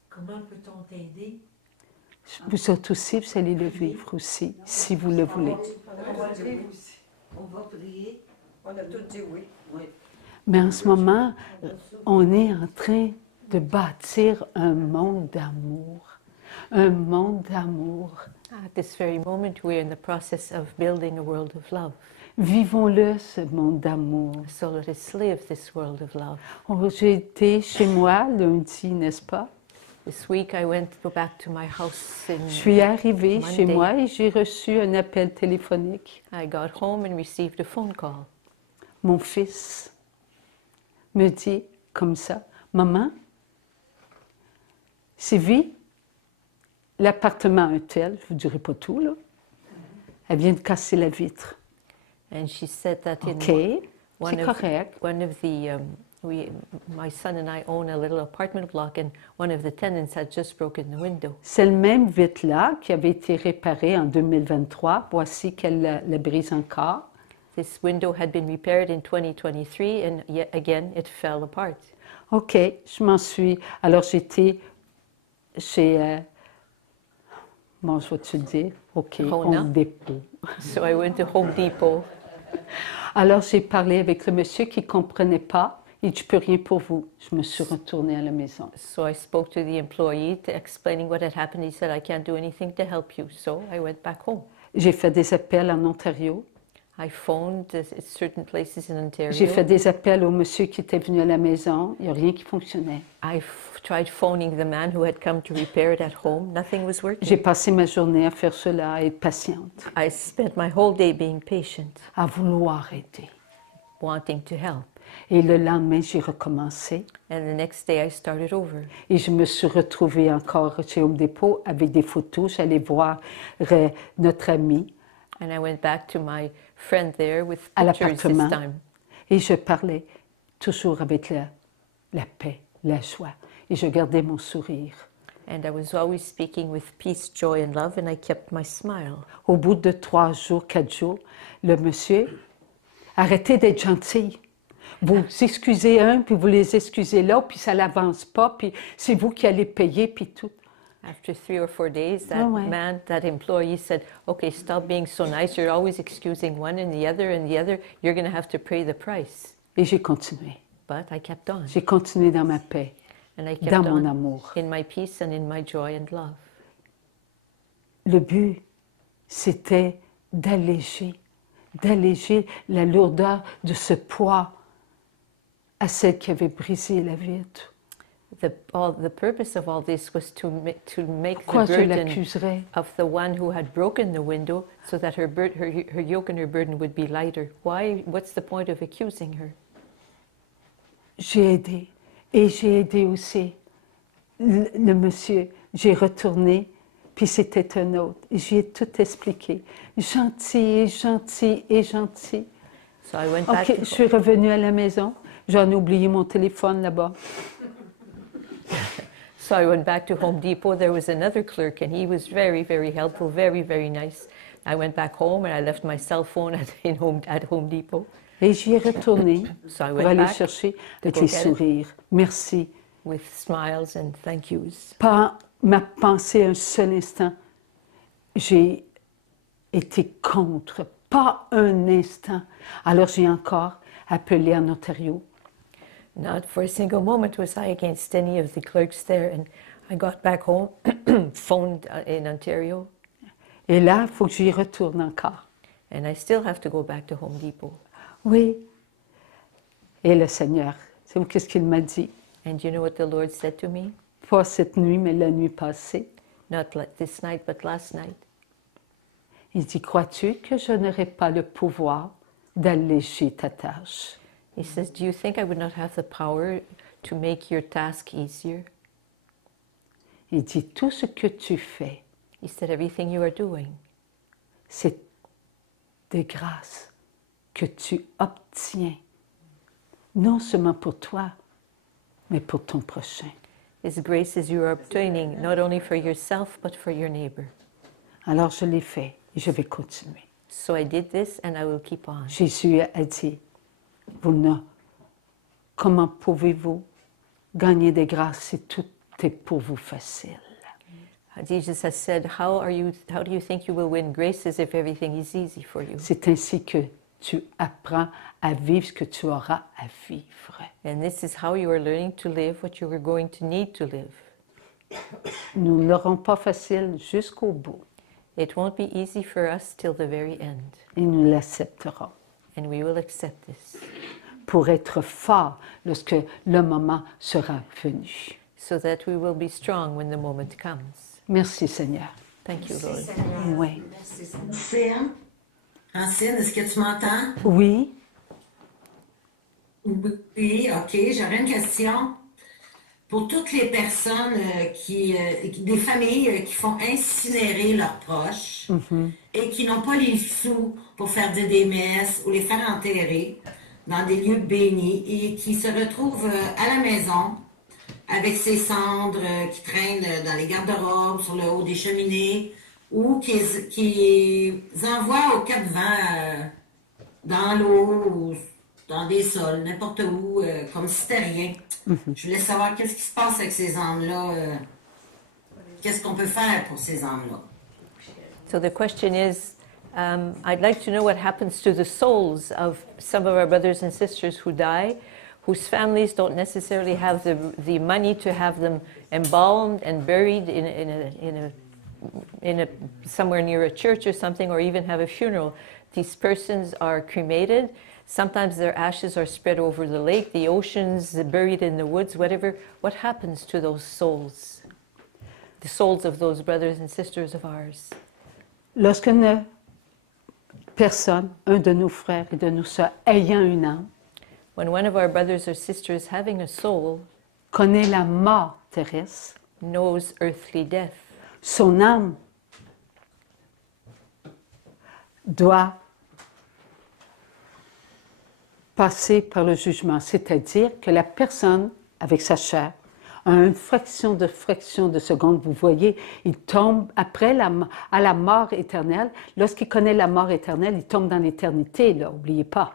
Comment peut-on t'aider? Vous autres aussi, vous allez le vivre aussi, si vous le voulez. On va le vivre aussi. On va prier. On a tous dit oui. Oui. Mais en ce moment, on est en train de bâtir un monde d'amour. Un monde d'amour. At this very moment, we're in the process of building a world of love. Vivons-le, ce monde d'amour. So let us live this world of love. Oh, j'ai été chez moi lundi, n'est-ce pas? This week I went to go back to my house in Je suis arrivée chez Monday. moi et j'ai reçu un appel téléphonique. I got home and received a phone call. Mon fils me dit comme ça, « Maman, Sylvie, l'appartement un tel, je ne vous dirai pas tout, là, elle vient de casser la vitre. And she said that in OK, c'est one correct. of the my son and I own a little apartment block, and one of the tenants had just broken the window. C'est le même vitre-là qui avait été réparé en 2023. Voici qu'elle le brise encore. This window had been repaired in 2023, and yet again it fell apart. OK, je m'en suis. Alors j'étais chez. Bon, je vais te le dire. OK, Rona. Home Depot. So I went to Home Depot. Alors j'ai parlé avec le monsieur qui ne comprenait pas. Il dit, je ne peux rien pour vous. Je me suis retournée à la maison. So I spoke to the employee explaining what had happened. He said, I can't do anything to help you. So I went back home. J'ai fait des appels en Ontario. I phoned certain places in Ontario. J'ai fait des appels au monsieur qui était venu à la maison. Il n'y a rien qui fonctionnait. I tried phoning the man who had come to repair it at home. Nothing was working. J'ai passé ma journée à faire cela, à être patiente, I spent my whole day being patient, à vouloir aider. wanting to help. Et le lendemain, j'ai recommencé. And the next day I started over. Et je me suis retrouvée encore chez Home Depot avec des photos. J'allais voir notre ami And I went back to my friend there with à pictures l'appartement. this time. Et je parlais toujours avec la paix, la joie. Et je gardais mon sourire. And I was always speaking with peace, joy, and love, and I kept my smile. Au bout de 3 jours, 4 jours, le monsieur, arrêtez d'être gentil. Vous excusez un, puis vous les excusez l'autre, puis ça n'avance pas, puis c'est vous qui allez payer, puis tout. After 3 or 4 days, that Oh, ouais. man, that employee said, okay, stop being so nice. You're always excusing one and the other and the other. You're going to have to pay the price. Et j'ai continué. But I kept on. J'ai continué dans ma paix, And I kept dans mon on amour. in my peace and in my joy and love. Le but, c'était d'alléger la lourdeur de ce poids à celle qui avait brisé la vitre. The purpose of all this was to make Pourquoi the je burden l'accuserais? of the one who had broken the window so that her yoke and her burden would be lighter. Why? What's the point of accusing her? J'ai aidé. Et j'ai aidé aussi le monsieur J'ai retourné, puis c'était un autre. Et j'y ai tout expliqué. Gentil et gentil et gentil. So I went back OK, je suis revenue à la maison. J'en ai oublié mon téléphone là-bas. So I went back to Home Depot. There was another clerk, and he was very, very helpful, very, very nice. I went back home, and I left my cell phone at Home Depot. Et j'y ai retourné So I pour went aller back chercher to avec go les get it. sourires. Merci. With smiles and thank yous. Pas ma pensée un seul instant. J'ai été contre. Pas un instant. Alors j'ai encore appelé en Ontario. Not for a single moment was I against any of the clerks there. And I got back home, phoned in Ontario, Et là, il faut que j'y retourne encore. and I still have to go back to Home Depot. Oui. Et le Seigneur, savez-vous qu'est-ce qu'il m'a dit? And you know what the Lord said to me? Pas cette nuit, mais la nuit passée. Not this night, but last night. Il dit, crois-tu que je n'aurai pas le pouvoir d'alléger ta tâche? He says, do you think I would not have the power to make your task easier? Il dit, tout ce que tu fais, He said, everything you are doing, c'est des grâces que tu obtiens, non seulement pour toi, mais pour ton prochain. His graces you are obtaining, not only for yourself, but for your neighbor. Alors je l'ai fait et je vais continuer. So I did this, and I will keep on. Jésus a dit, comment pouvez-vous gagner des grâces si tout est pour vous facile? Jesus has said, how do you think you will win graces if everything is easy for you? C'est ainsi que tu apprends à vivre ce que tu auras à vivre. And this is how you are learning to live what you are going to need to live. Nous ne l'aurons pas facile jusqu'au bout It won't be easy for us till the very end, et nous l'accepterons and we will accept this, pour être forts lorsque le moment sera venu. so that we will be strong when the moment comes. Merci Seigneur. Thank you, Lord. Oui. Francine, est-ce que tu m'entends? Oui. Oui, OK. J'aurais une question. Pour toutes les personnes des familles qui font incinérer leurs proches et qui n'ont pas les sous pour faire des messes ou les faire enterrer dans des lieux bénis et qui se retrouvent à la maison avec ces cendres qui traînent dans les garde-robes, sur le haut des cheminées, ou qui envoient au cas de vent dans l'eau ou dans des sols, n'importe où, comme si c'était rien. Je voulais savoir qu'est-ce qui se passe avec ces âmes-là, qu'est-ce qu'on peut faire pour ces âmes-là. So the question is, I'd like to know what happens to the souls of some of our brothers and sisters who die, whose families don't necessarily have the money to have them embalmed and buried in a somewhere near a church or something, or even have a funeral. These persons are cremated. Sometimes their ashes are spread over the lake, the oceans, buried in the woods, whatever. What happens to those souls? The souls of those brothers and sisters of ours. Lorsqu'une personne, un de nos frères et de nos sœurs ayant une âme, When one of our brothers or sisters having a soul connaît la mort terrestre, knows earthly death, son âme doit passer par le jugement, c'est-à-dire que la personne, avec sa chair, à une fraction de seconde, vous voyez, il tombe après à la mort éternelle. Lorsqu'il connaît la mort éternelle, il tombe dans l'éternité, là, n'oubliez pas.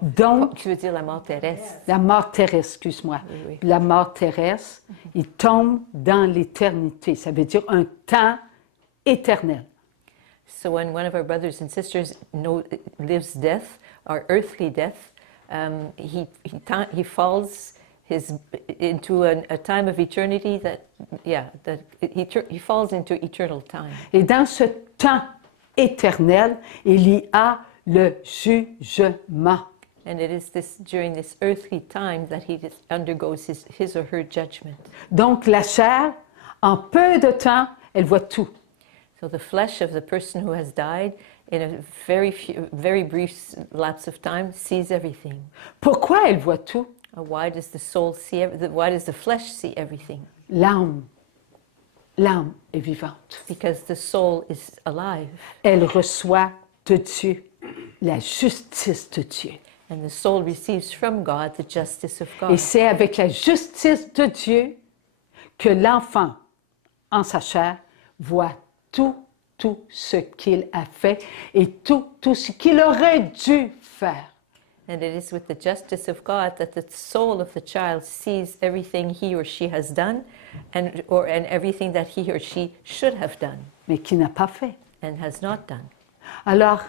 Donc, tu veux dire la mort terrestre. la mort terrestre, excuse-moi. Oui. La mort terrestre, il tombe dans l'éternité. Ça veut dire un temps éternel. So when one of our brothers and sisters lives death, or earthly death, he falls into a time of eternity he falls into eternal time. Et dans ce temps éternel, il y a le jugement. And it is during this earthly time that he undergoes his or her judgment. Donc la chair, en peu de temps, elle voit tout. So the flesh of the person who has died, in a very brief lapse of time, sees everything. Pourquoi elle voit tout? Why does the soul see? Why does the flesh see everything? L'âme l'âme est vivante. because the soul is alive. Elle reçoit de Dieu la justice de Dieu. And the soul receives from God the justice of Et God. c'est avec la justice de Dieu que l'enfant, en sa chair, voit tout ce qu'il a fait et tout ce qu'il aurait dû faire. And it is with the justice of God that the soul of the child sees everything he or she has done and everything that he or she should have done Mais qui n'a pas fait. and has not done. Alors,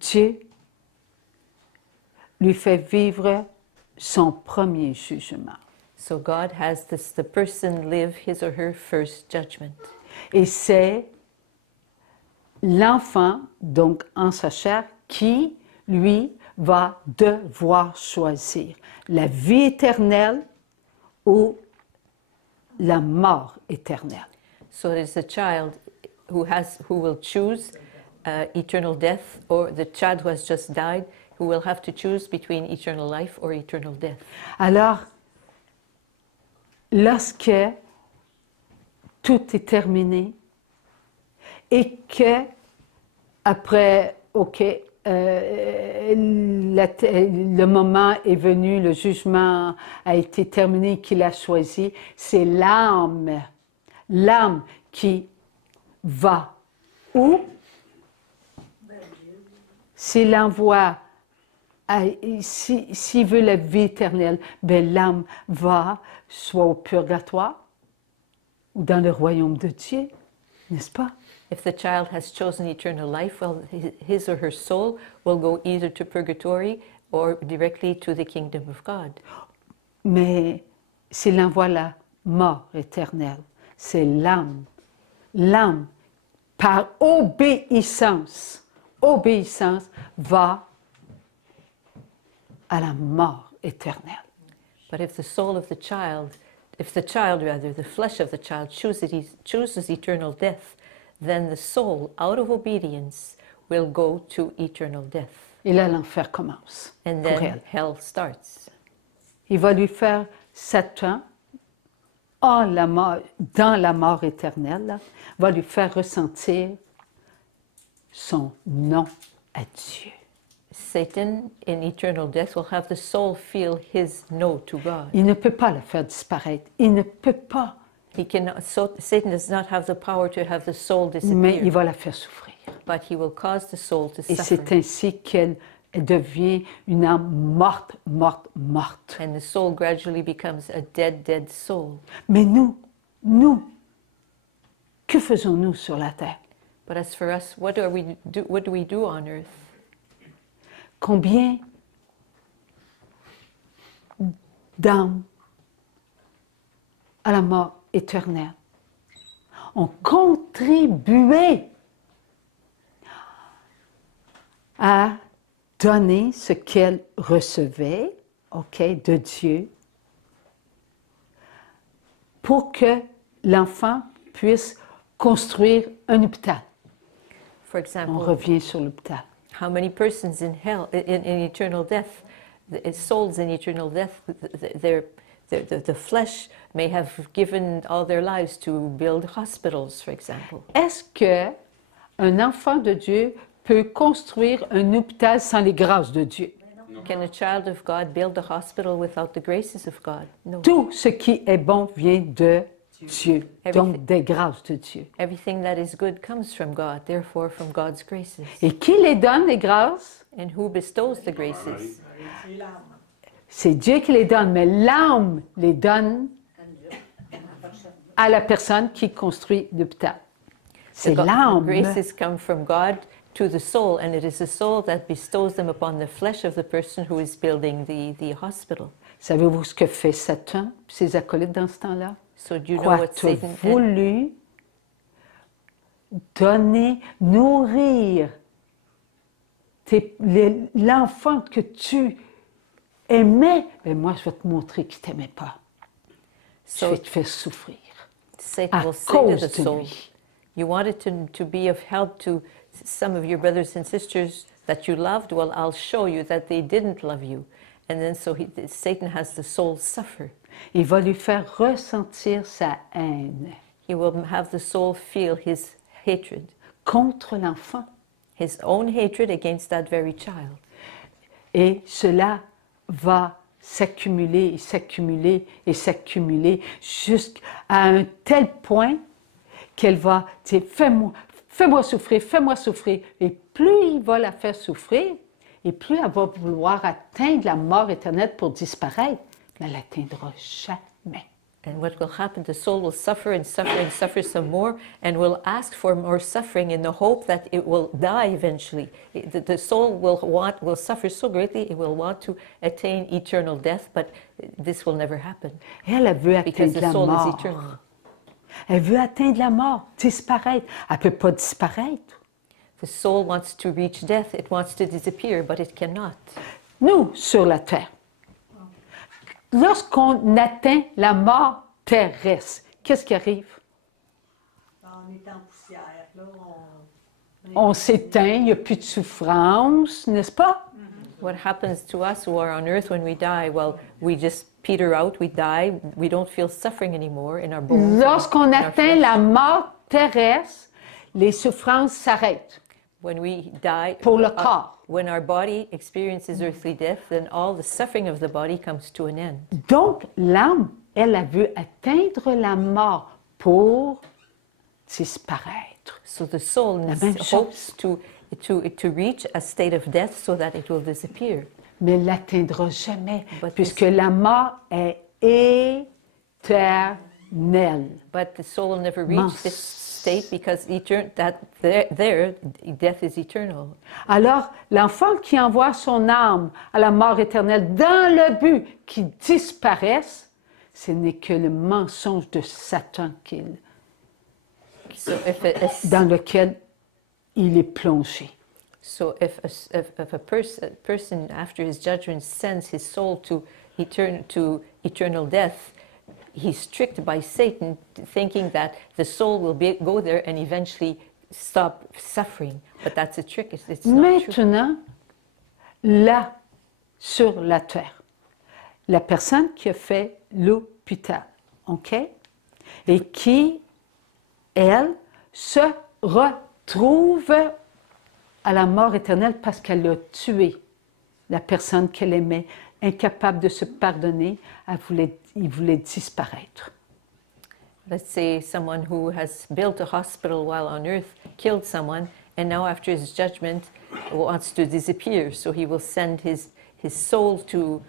Dieu lui fait vivre son premier jugement. So God has the person live his or her first judgment. Et c'est l'enfant, donc en sa chair, qui, lui, va devoir choisir la vie éternelle ou la mort éternelle. So it is the child who will choose eternal death, or the child who has just died, who will have to choose between eternal life or eternal death. Alors, lorsque tout est terminé et que, après, le moment est venu, le jugement a été terminé, qu'il a choisi, c'est l'âme qui va où? S'il envoie, s'il veut la vie éternelle, ben l'âme va soit au purgatoire ou dans le royaume de Dieu, n'est-ce pas? If the child has chosen eternal life, well, his or her soul will go either to purgatory or directly to the kingdom of God. Mais s'il envoie la mort éternelle, c'est l'âme, par obéissance, va à la mort éternelle. But if the soul of the child, the flesh of the child chooses eternal death, then the soul, out of obedience, will go to eternal death. Et là, l'enfer commence And pour then elle. hell starts. Il va lui faire 7 ans dans la mort éternelle, là, va lui faire ressentir son non à Dieu. Satan, in eternal death, will have the soul feel his no to God. Il ne peut pas le faire disparaître. Il ne peut pas. Satan does not have the power to have the soul Mais il disappear, va la faire souffrir. but he will cause the soul to Et suffer. c'est ainsi qu'elle devient une âme morte. And the soul gradually becomes a dead soul. Mais nous, que faisons-nous sur la terre? But as for us, what do we do on earth? Combien d'âmes à la mort éternelle ont contribué à donner ce qu'elles recevaient, de Dieu, pour que l'enfant puisse construire un hôpital. For On example, revient sur l'hôpital. how many persons in hell, in eternal death, souls in eternal death, the flesh may have given all their lives to build hospitals, for example. Est-ce qu'un enfant de Dieu peut construire un hôpital sans les grâces de Dieu? Can a child of God build a hospital without the graces of God? No. Tout ce qui est bon vient de Dieu, donc Everything. des grâces de Dieu. Everything that is good comes from God, therefore from God's graces. Et qui les donne, les grâces? And who bestows the graces? C'est Dieu qui les donne, mais l'âme les donne à la personne qui construit l'hôpital. C'est The l'âme. graces come from God to the soul, and it is the soul that bestows them upon the flesh of the person who is building the hospital. Savez-vous ce que fait Satan, ses acolytes dans ce temps-là? So do you know Quoi, what tu as Satan voulu donner, nourrir l'enfant que tu aimais? Ben moi, je vais te montrer qu'il ne t'aimait pas. Je So vais te faire souffrir. Satan À will say to cause the de soul, lui. you wanted to be of help to some of your brothers and sisters that you loved, well, I'll show you that they didn't love you. And then Satan has the soul suffer. Il va lui faire ressentir sa haine He will have the soul feel his hatred, contre l'enfant. his own hatred against that very child. Et cela va s'accumuler et s'accumuler et s'accumuler jusqu'à un tel point qu'elle va dire « fais-moi souffrir, fais-moi souffrir ». Et plus il va la faire souffrir, et plus elle va vouloir atteindre la mort éternelle pour disparaître, mais elle n'atteindra jamais. And what will happen, the soul will suffer and suffer and suffer some more and will ask for more suffering in the hope that it will die eventually. The soul will suffer so greatly, it will want to attain eternal death, but this will never happen. Et elle veut Because atteindre the la soul is mort. eternal. Elle veut atteindre la mort, disparaître. Elle ne peut pas disparaître. The soul wants to reach death, it wants to disappear, but it cannot. Nous, sur la terre, lorsqu'on atteint la mort terrestre, qu'est-ce qui arrive? On est en poussière, là. On s'éteint, il n'y a plus de souffrance, n'est-ce pas? What happens to us who are on earth when we die? Well, we just peter out, we die, we don't feel suffering anymore in our bones. Lorsqu'on in our atteint flesh. la mort terrestre, les souffrances s'arrêtent When we die, pour le corps. when our body experiences earthly death, then all the suffering of the body comes to an end. Donc, l'âme, elle veut atteindre la mort pour disparaître. So the soul même hopes to reach a state of death so that it will disappear. Mais elle ne l'atteindra jamais, But puisque la mort est éternelle. But the soul will never reach this state because death is eternal. Alors, l'enfant qui envoie son âme à la mort éternelle dans le but qu'il disparaisse, ce n'est que le mensonge de Satan So dans lequel il est plongé. if a person after his judgment sends his soul to eternal death, he's tricked by Satan, thinking that the soul will go there and eventually stop suffering. But that's a trick. It's not true. Maintenant, là, sur la terre, la personne qui a fait l'hôpital, OK? Et qui, elle, se retrouve à la mort éternelle parce qu'elle a tué la personne qu'elle aimait, incapable de se pardonner, il voulait disparaître. Let's say someone who has built a hospital while on earth killed someone, and now after his judgment wants to disappear. So he will send his soul to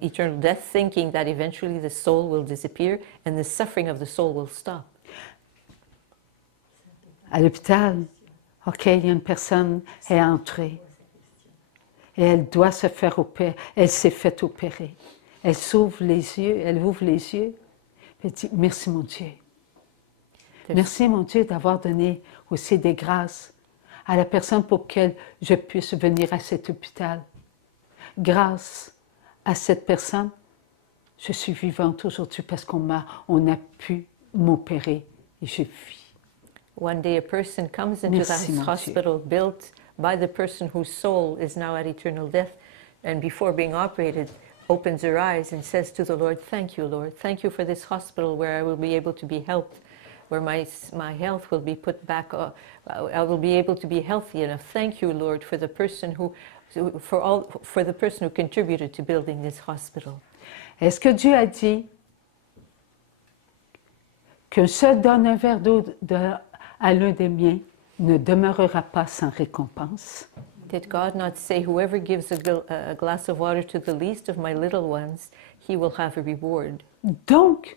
eternal death, thinking that eventually the soul will disappear and the suffering of the soul will stop. À l'hôpital, OK, il y a une personne est entrée et elle doit se faire opérer. Elle s'est fait opérer. Elle s'ouvre les yeux, elle ouvre les yeux. Elle dit, merci mon Dieu. Merci mon Dieu d'avoir donné aussi des grâces à la personne pour qu'elle je puisse venir à cet hôpital. Grâce à cette personne, je suis vivante aujourd'hui parce qu'on a pu m'opérer et je vis. One day a person comes into Merci, that mon hospital built by the person whose soul is now at eternal death, and before being operated, opens her eyes and says to the Lord, thank you, Lord. Thank you for this hospital where I will be able to be helped, where my health will be put back, I will be able to be healthy enough. Thank you, Lord, for the person for the person who contributed to building this hospital. Est-ce que Dieu a dit qu'un seul donne un verre d'eau à l'un des miens ne demeurera pas sans récompense? Did God not say, whoever gives a glass of water to the least of my little ones, he will have a reward? Donc,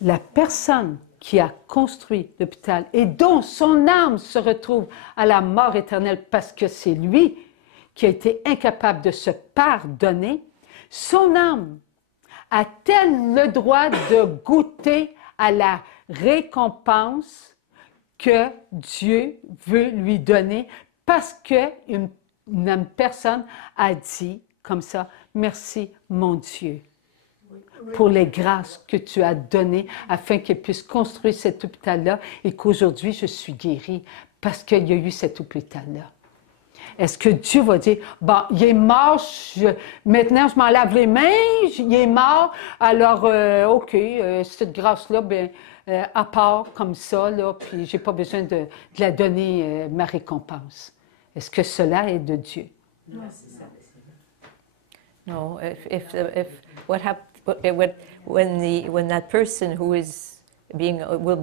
la personne qui a construit l'hôpital et dont son âme se retrouve à la mort éternelle parce que c'est lui qui a été incapable de se pardonner, son âme a-t-elle le droit de goûter à la récompense que Dieu veut lui donner parce qu'une personne a dit comme ça, merci mon Dieu pour les grâces que tu as données afin qu'elle puisse construire cet hôpital-là et qu'aujourd'hui je suis guérie parce qu'il y a eu cet hôpital-là. Est-ce que Dieu va dire, bon, il est mort, maintenant je m'en lave les mains, il est mort, alors OK, cette grâce-là, ben, à part comme ça, là, puis j'ai pas besoin de la donner ma récompense. Est-ce que cela est de Dieu? No, if what happened when that person who is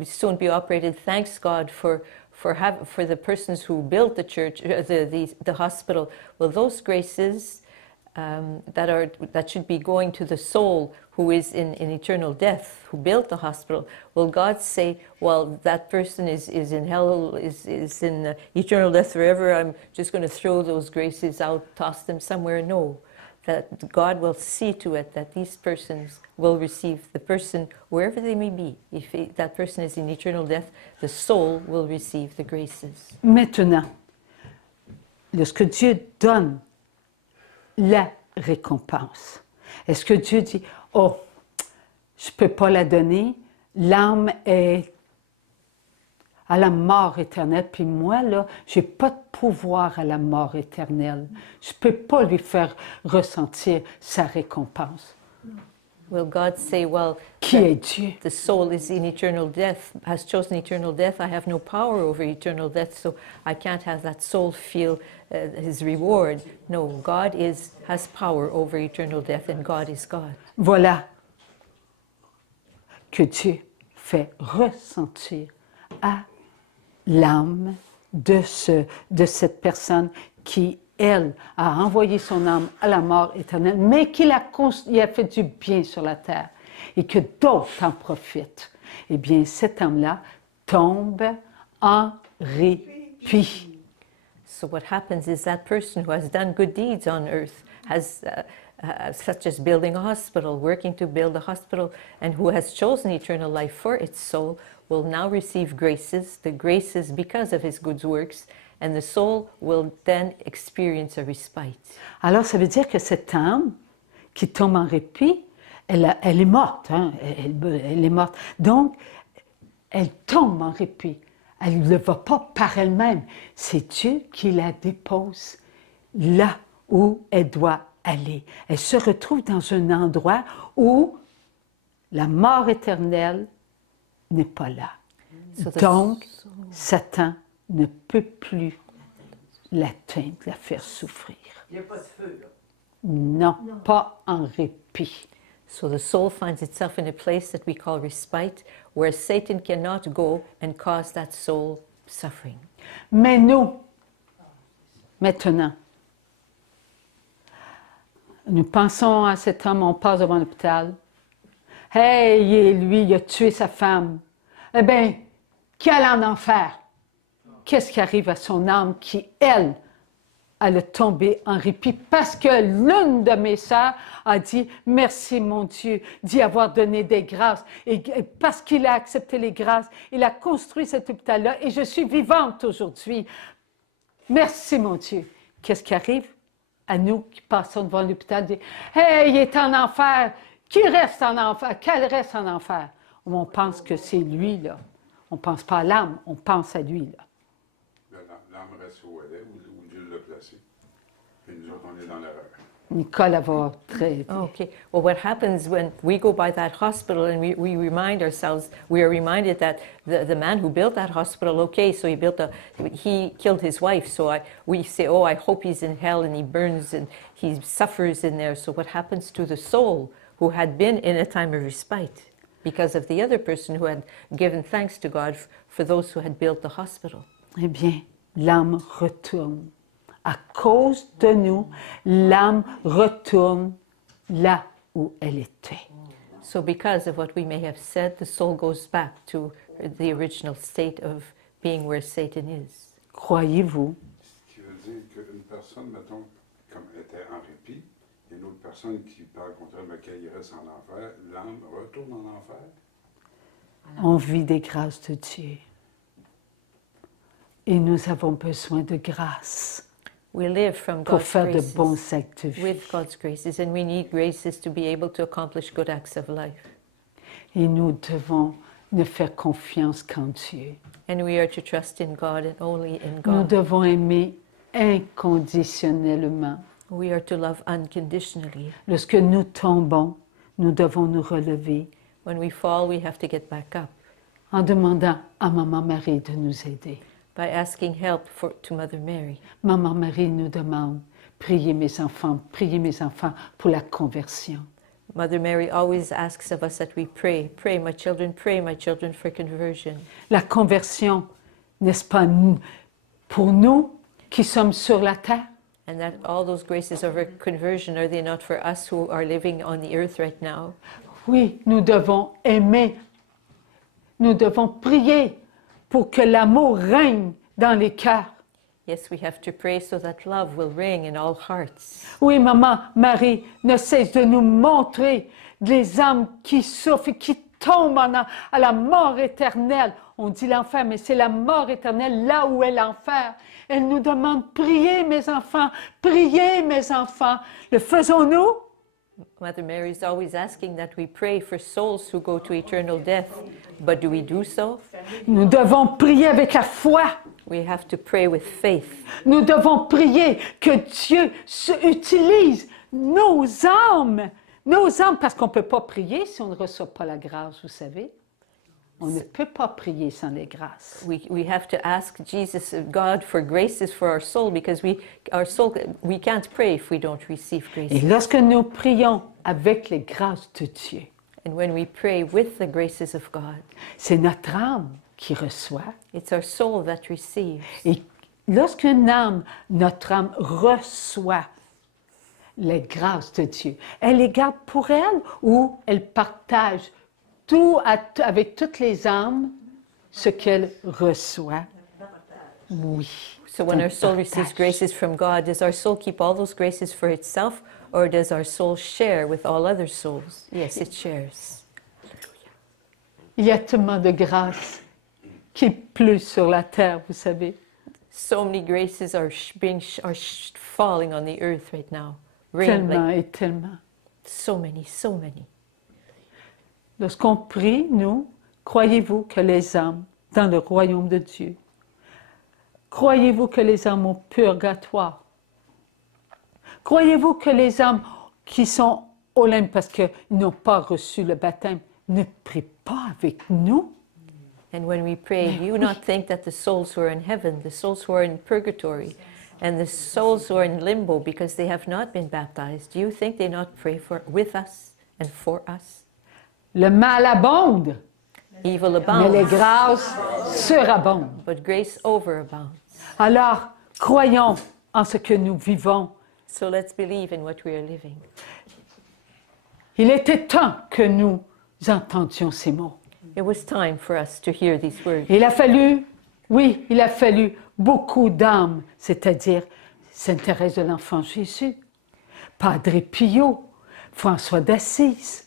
soon be operated, thanks God for the persons who built the church, the hospital. Well, those graces that should be going to the soul who is in eternal death, who built the hospital. Will God say, well, that person is in hell, is in eternal death forever? I'm just going to throw those graces out, toss them somewhere? No. That God will see to it that these persons will receive, the person, wherever they may be, if that person is in eternal death, the soul will receive the graces. Maintenant, lorsque Dieu donne la récompense, est-ce que Dieu dit, oh, je ne peux pas la donner, l'âme est à la mort éternelle, puis moi, là, je n'ai pas de pouvoir à la mort éternelle. Je ne peux pas lui faire ressentir sa récompense. Will God say, well, Qui est Dieu? The soul is in eternal death, has chosen eternal death. I have no power over eternal death, so I can't have that soul feel his reward. No, God has power over eternal death, and God is God. Voilà que Dieu fait ressentir à l'âme de cette personne qui, elle, a envoyé son âme à la mort éternelle, mais qu'il a fait du bien sur la terre et que d'autres en profitent. Eh bien, cet âme-là tombe en répit. So what happens is that person who has done good deeds on earth, such as building a hospital, working to build a hospital, and who has chosen eternal life for its soul, will now receive graces, the graces because of his good works, and the soul will then experience a respite. Alors, ça veut dire que cette âme qui tombe en répit, elle est morte, hein? Elle est morte. Donc, elle tombe en répit. Elle ne va pas par elle-même. C'est Dieu qui la dépose là où elle doit aller. Elle se retrouve dans un endroit où la mort éternelle n'est pas là. Donc, Satan ne peut plus l'atteindre, la faire souffrir. Il n'y a pas de feu, là. Non, pas en répit. So the soul finds itself in a place that we call respite, where Satan cannot go and cause that soul suffering. Mais nous, maintenant, nous pensons à cet homme, on passe devant l'hôpital. Hey, lui, il a tué sa femme. Eh bien, qui allait en enfer? Qu'est-ce qui arrive à son âme qui, elle, a tombé en répit parce que l'une de mes sœurs a dit « Merci, mon Dieu, d'y avoir donné des grâces. » Et parce qu'il a accepté les grâces, il a construit cet hôpital-là et je suis vivante aujourd'hui. Merci, mon Dieu. Qu'est-ce qui arrive à nous qui passons devant l'hôpital? Dit « Hey, il est en enfer. Qui reste en enfer? Quel reste en enfer? » On pense que c'est lui, là. On ne pense pas à l'âme, on pense à lui, là. L'âme reste où elle est, où Dieu l'a placée. Et nous autres, on est dans l'erreur. Nicole va très bien. Okay. Well, what happens when we go by that hospital and we remind ourselves, we are reminded that the man who built that hospital, okay, so he killed his wife. So we say, oh, I hope he's in hell and he burns and he suffers in there. So what happens to the soul who had been in a time of respite because of the other person who had given thanks to God for those who had built the hospital? Eh bien, l'âme retourne. À cause de nous, l'âme retourne là où elle était. So because of what we may have said, the soul goes back to the original state of being where Satan is. Croyez-vous? Ce qui veut dire qu'une personne, mettons, comme était en répit, et une autre personne qui, par le contraire, mais qu'elle reste en enfer, l'âme retourne en enfer. On vit des grâces de Dieu. Et nous avons besoin de grâce We live from pour God's faire de graces, bons actes de vie. with God's graces, and we need graces to be able to accomplish good acts of life. Et nous devons ne faire confiance qu'en Dieu. And we are to trust in God and only in Nous God. devons aimer inconditionnellement. We are to love unconditionally. Lorsque nous tombons, nous devons nous relever When we fall, we have to get back up en demandant à Maman Marie de nous aider. by asking help to Mother Mary. Maman Marie nous demande, priez mes enfants pour la conversion. Mother Mary always asks of us that we pray, my children, for conversion. La conversion, n'est-ce pas, pour nous qui sommes sur la terre? And that all those graces of our conversion, are they not for us who are living on the earth right now? Oui, nous devons aimer, nous devons prier pour que l'amour règne dans les cœurs. Yes, we have to pray so that love will reign in all hearts. Oui, Maman Marie ne cesse de nous montrer les âmes qui souffrent, qui tombent à la mort éternelle. On dit l'enfer, mais c'est la mort éternelle, là où est l'enfer. Elle nous demande, priez mes enfants, priez mes enfants. Le faisons-nous? Mother Mary is always asking that we pray for souls who go to eternal death. But do we do so? Nous devons prier avec la foi. We have to pray with faith. Nous devons prier que Dieu utilise nos âmes, parce qu'on ne peut pas prier si on ne reçoit pas la grâce, vous savez. On ne peut pas prier sans les grâces. We have to ask Jesus, God, for graces for our soul, because we can't pray if we don't receive Et graces. lorsque nous prions avec les grâces de Dieu, And when we pray with the graces of God, c'est notre âme qui reçoit. it's our soul that receives. Et notre âme reçoit les grâces de Dieu, elle les garde pour elle ou elle partage tout avec toutes les âmes ce qu'elle reçoit? Oui. So when on our soul partage. receives graces from God, does our soul keep all those graces for itself, or does our soul share with all other souls? Yes, it shares. Il y a tellement de grâces qui pleuvent sur la terre, vous savez. So many graces are falling on the earth right now. Rain, Tellement like et tellement. so many. Lorsqu'on prie, nous, croyez-vous que les âmes dans le royaume de Dieu, croyez-vous que les âmes au purgatoire, croyez-vous que les âmes qui sont au limbe parce qu'ils n'ont pas reçu le baptême ne prient pas avec nous? And when we pray, do you not think that the souls who are in heaven, the souls who are in purgatory, and the souls who are in limbo because they have not been baptized, do you think they not pray with us and for us? Le mal abonde, Evil mais les abounds, grâces surabondent. but grace overabounds. Alors, croyons en ce que nous vivons. So let's believe in what we are living. Il était temps que nous entendions ces mots. It was time for us to hear these words. Il a fallu beaucoup d'âmes, c'est-à-dire Sainte Thérèse de l'Enfant Jésus, Padre Pio, François d'Assise.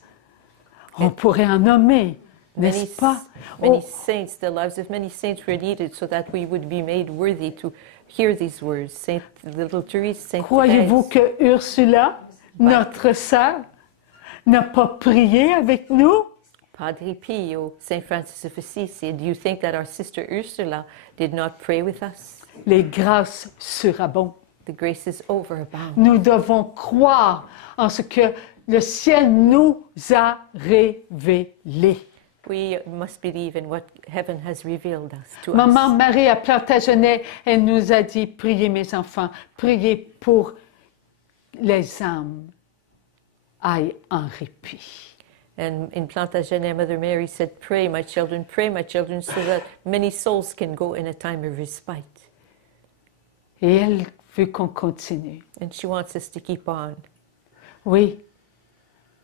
On pourrait en nommer, n'est-ce pas? Many saints, the lives of many saints were needed so that we would be made worthy to hear these words. Saint Little Therese, Saint Croyez-vous Thérèse. que Ursula, notre sœur, n'a pas prié avec nous? Padre Pio, Saint Francis of Assisi, do you think that our sister Ursula did not pray with us? Les grâces surabondent. The graces overabound. Nous devons croire en ce que le ciel nous a révélé. We must believe in what heaven has revealed us to Maman us. Marie à Plantagenet, elle nous a dit, priez mes enfants, priez pour les âmes aillent en répit. And in Plantagenet, Mother Mary said, pray, my children, so that many souls can go in a time of respite. Et elle veut qu'on continue. And she wants us to keep on. Oui,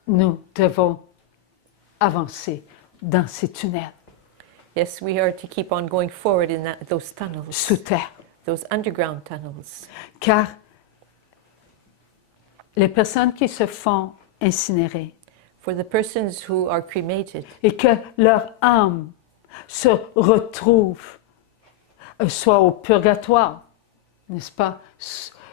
nous devons avancer dans ces tunnels Yes, we are to keep on going forward in those tunnels, sous terre. those underground tunnels. Car les personnes qui se font incinérer For the persons who are cremated et que leur âme se retrouve soit au purgatoire, n'est-ce pas?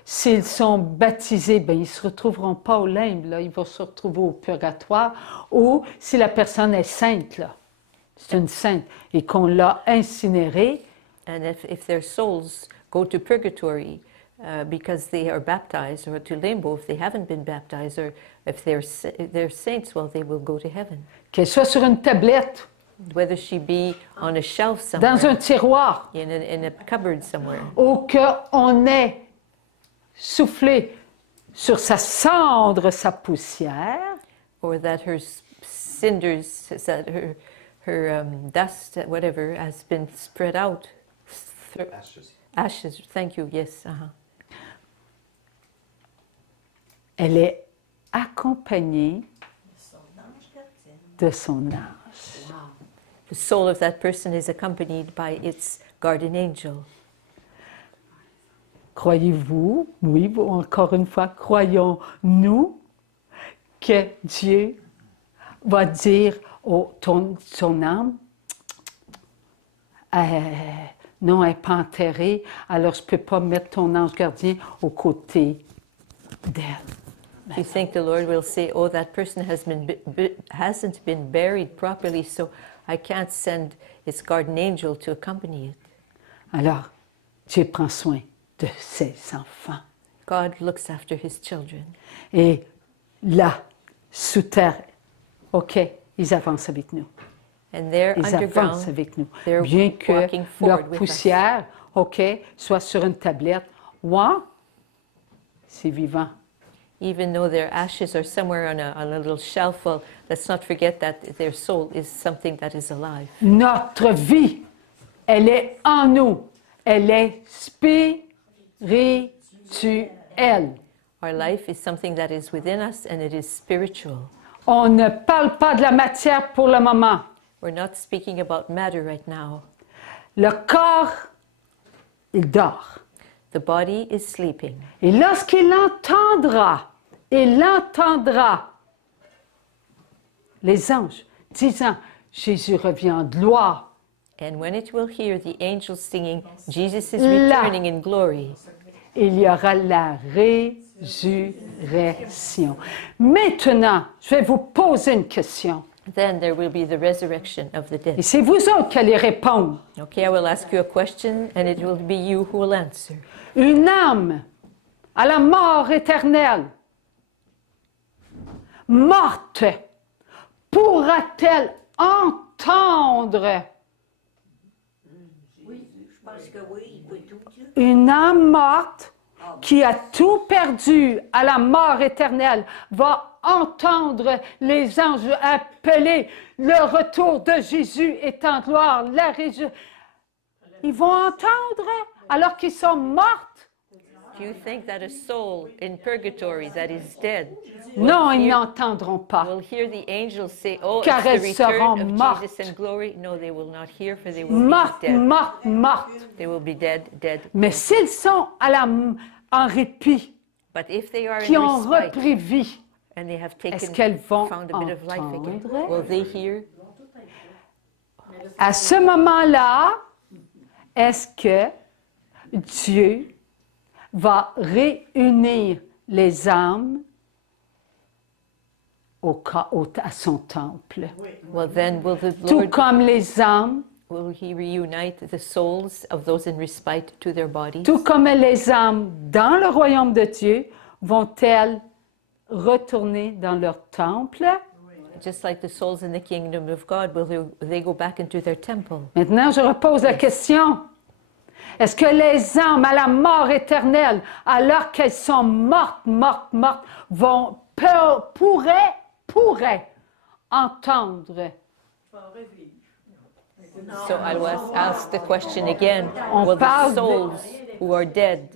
S'ils sont baptisés, ben, ils ne se retrouveront pas au limbe, là, ils vont se retrouver au purgatoire. Ou si la personne est sainte, là, c'est une sainte, et qu'on l'a incinérée, and if their souls go to purgatory, because they are baptized, or to limbo if they haven't been baptized, or if they're saints, well, they will go to heaven. Qu'elle soit sur une tablette, Whether she be on a shelf somewhere, dans un tiroir, in a cupboard somewhere, ou qu'on ait soufflé sur sa cendre, sa poussière, or that her cinders, that her dust, whatever, has been spread out. Ashes, thank you, yes. elle est accompagnée de son ange. The soul of that person is accompanied by its guardian angel. Croyez-vous, oui, encore une fois, croyons-nous que Dieu va dire son âme, non, elle n'est pas enterrée, alors je ne peux pas mettre ton ange gardien aux côtés d'elle. Do you think the Lord will say, oh, that person hasn't been buried properly, so I can't send its guardian angel to accompany it? Alors, Dieu prend soin de ses enfants. God looks after his children. Et là, sous terre, OK, ils avancent avec nous. And they're Ils avancent underground. avec nous. They're Bien que walking leur forward with us. poussière, OK, soit sur une tablette. Ouais, c'est vivant. Even though their ashes are somewhere on a little shelf, well, let's not forget that their soul is something that is alive. Notre vie, elle est en nous. Elle est spirituelle. Our life is something that is within us and it is spiritual. On ne parle pas de la matière pour le moment. We're not speaking about matter right now. Le corps, il dort. The body is sleeping. Et lorsqu'il entendra, les anges disant, Jésus revient en gloire. And when it will hear the angels singing, Jesus is Là. returning in glory, Il y aura la résurrection. Maintenant, je vais vous poser une question. then there will be the resurrection of the Et dead. c'est vous autres qui allez répondre. Okay, I will ask you a question and it will be you who will answer. Une âme à la mort éternelle, morte, pourra-t-elle entendre? Oui, je pense que oui, il peut tout dire. Une âme morte qui a tout perdu à la mort éternelle va entendre les anges appeler. Le retour de Jésus est en gloire. Ils vont entendre alors qu'ils sont morts. Do you think that a soul in purgatory that is dead Non, ils n'entendront pas. will hear the angels say, oh, Car it's the elles seront return of mortes. Jesus in glory? No, they will not hear, for they will Mortes, be dead. mortes, mortes. They will be dead, dead. Mais s'ils sont en répit, But if they are qui in ont respite repris vie, and they have est-ce taken, qu'elles vont found a bit of life again, entendre? will they hear? À ce moment-là, est-ce que Dieu va réunir les âmes à son temple? Well, then will the Tout Lord, comme les âmes, will he reunite the souls of those in respite to their bodies? tout comme les âmes dans le royaume de Dieu, vont-elles retourner dans leur temple? Just like the souls in the kingdom of God, will they go back into their temple? Maintenant, je repose la question. Est-ce que les âmes à la mort éternelle, alors qu'elles sont mortes, pourraient entendre? So I will ask the question again. On Will parle the souls who are dead,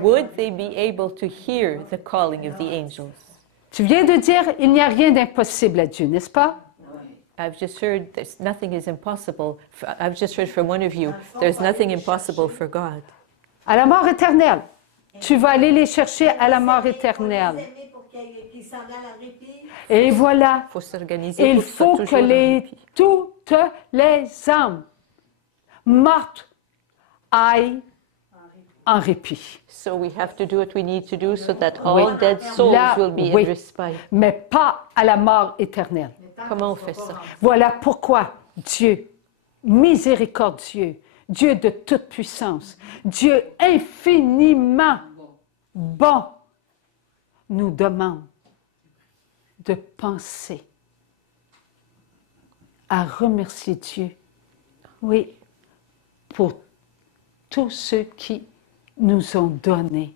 would they be able to hear the calling of the angels? Tu viens de dire, il n'y a rien d'impossible à Dieu, n'est-ce pas? I've just heard nothing is impossible. I've just heard from one of you, there's nothing impossible for God. À la mort éternelle. Tu vas aller les chercher à la mort éternelle. Pour qu'ils s'en aillent en répit. Et voilà, Faut s'organiser il pour faut ça, que toujours dans le répit. toutes les âmes mortes aillent en répit. So we have to do what we need to do so that all dead souls Là, will be oui, in respite. mais pas à la mort éternelle. Comment on fait ça? Voilà pourquoi Dieu, miséricordieux, Dieu de toute puissance, Dieu infiniment bon, nous demande de penser à remercier Dieu, oui, pour tous ceux qui nous ont donné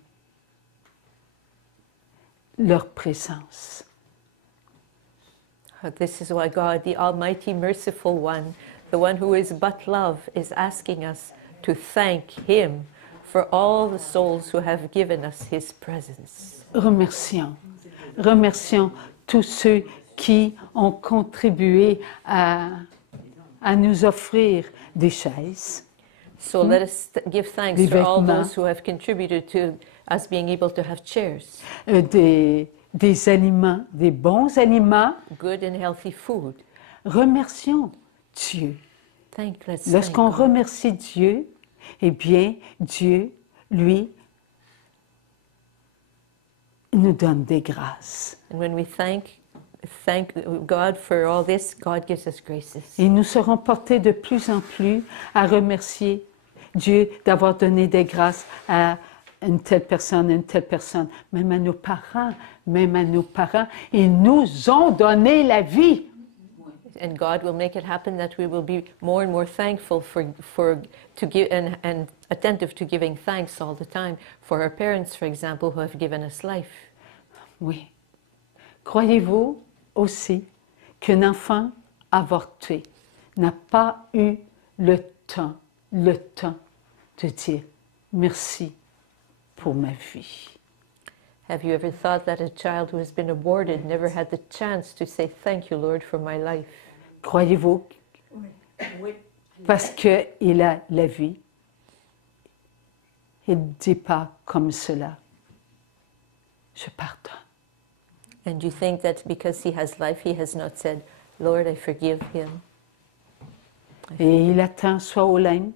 leur présence. This is why God, the Almighty, Merciful One, the one who is but love, is asking us to thank Him for all the souls who have given us His presence. Remercions tous ceux qui ont contribué à nous offrir des chaises, So let us give thanks Des to all vêtements. those who have contributed to us being able to have chairs, des aliments, des bons aliments. good and healthy food. Remercions Dieu. Let's Lorsqu'on thank God. remercie Dieu, eh bien, Dieu, lui, nous donne des grâces. And when we thank God for all this, God gives us graces. Et nous serons portés de plus en plus à remercier Dieu d'avoir donné des grâces à une telle personne, même à nos parents, Ils nous ont donné la vie. And God will make it happen that we will be more and more thankful to give and attentive to giving thanks all the time for our parents, for example, who have given us life. Oui. Croyez-vous aussi qu'un enfant avorté n'a pas eu le temps de dire merci pour ma vie? Have you ever thought that a child who has been aborted never had the chance to say, "Thank you, Lord, for my life"? Croyez-vous? Parce qu'il a la vie. Il ne dit pas comme cela. Je pardonne. And you think that because he has life, he has not said, "Lord, I forgive him." Et il attend soit au Lème,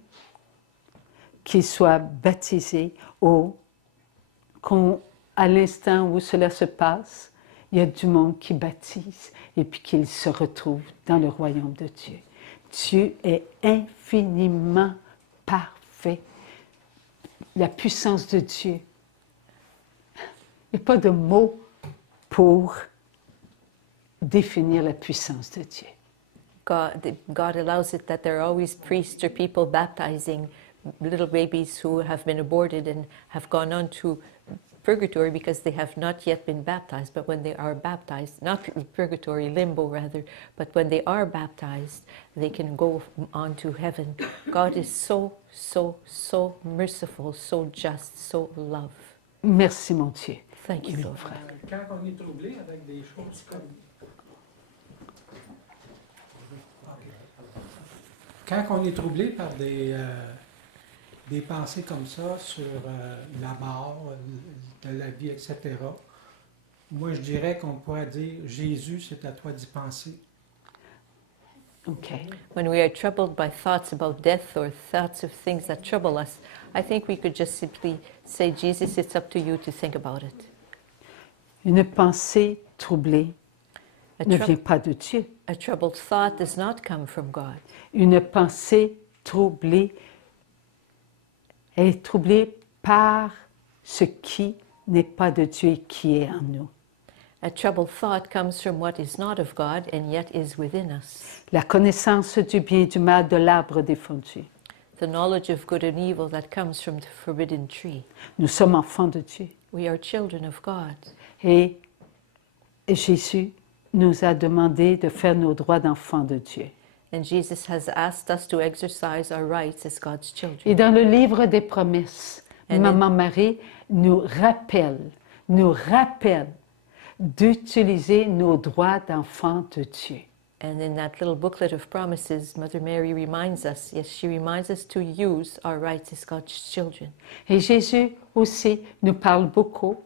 qu'il soit baptisé, à l'instant où cela se passe, il y a du monde qui baptise et puis qu'il se retrouve dans le royaume de Dieu. Dieu est infiniment parfait. La puissance de Dieu. Il n'y a pas de mots pour définir la puissance de Dieu. God allows it that there are always priests or people baptizing little babies who have been aborted and have gone on to purgatory because they have not yet been baptized. But when they are baptized, not purgatory, limbo rather, but when they are baptized, they can go on to heaven. God is so, so, so merciful, so just, so love. Merci, mon Dieu. Thank you, Lord. Quand on est troublé avec des choses comme... Quand on est troublé par des pensées comme ça sur la mort, de la vie, etc., moi je dirais qu'on pourrait dire, Jésus, c'est à toi d'y penser. Okay. When we are troubled by thoughts about death or thoughts of things that trouble us, I think we could just simply say, Jesus, it's up to you to think about it. Une pensée troublée A, ne trou- vient pas de Dieu. a troubled thought does not come from God. Une pensée troublée est troublée par ce qui n'est pas de Dieu et qui est en nous. A troubled thought comes from what is not of God and yet is within us. La connaissance du bien et du mal de l'arbre défendu. The knowledge of good and evil that comes from the forbidden tree. Nous sommes enfants de Dieu. We are children of God. Et Jésus nous a demandé de faire nos droits d'enfants de Dieu. And Jesus has asked us to exercise our rights as God's Et children. dans le livre des promesses, Amen. Maman Marie nous rappelle d'utiliser nos droits d'enfants de Dieu. And in that little booklet of promises, Mother Mary reminds us, yes, she reminds us to use our rights as God's children. Et Jésus aussi nous parle beaucoup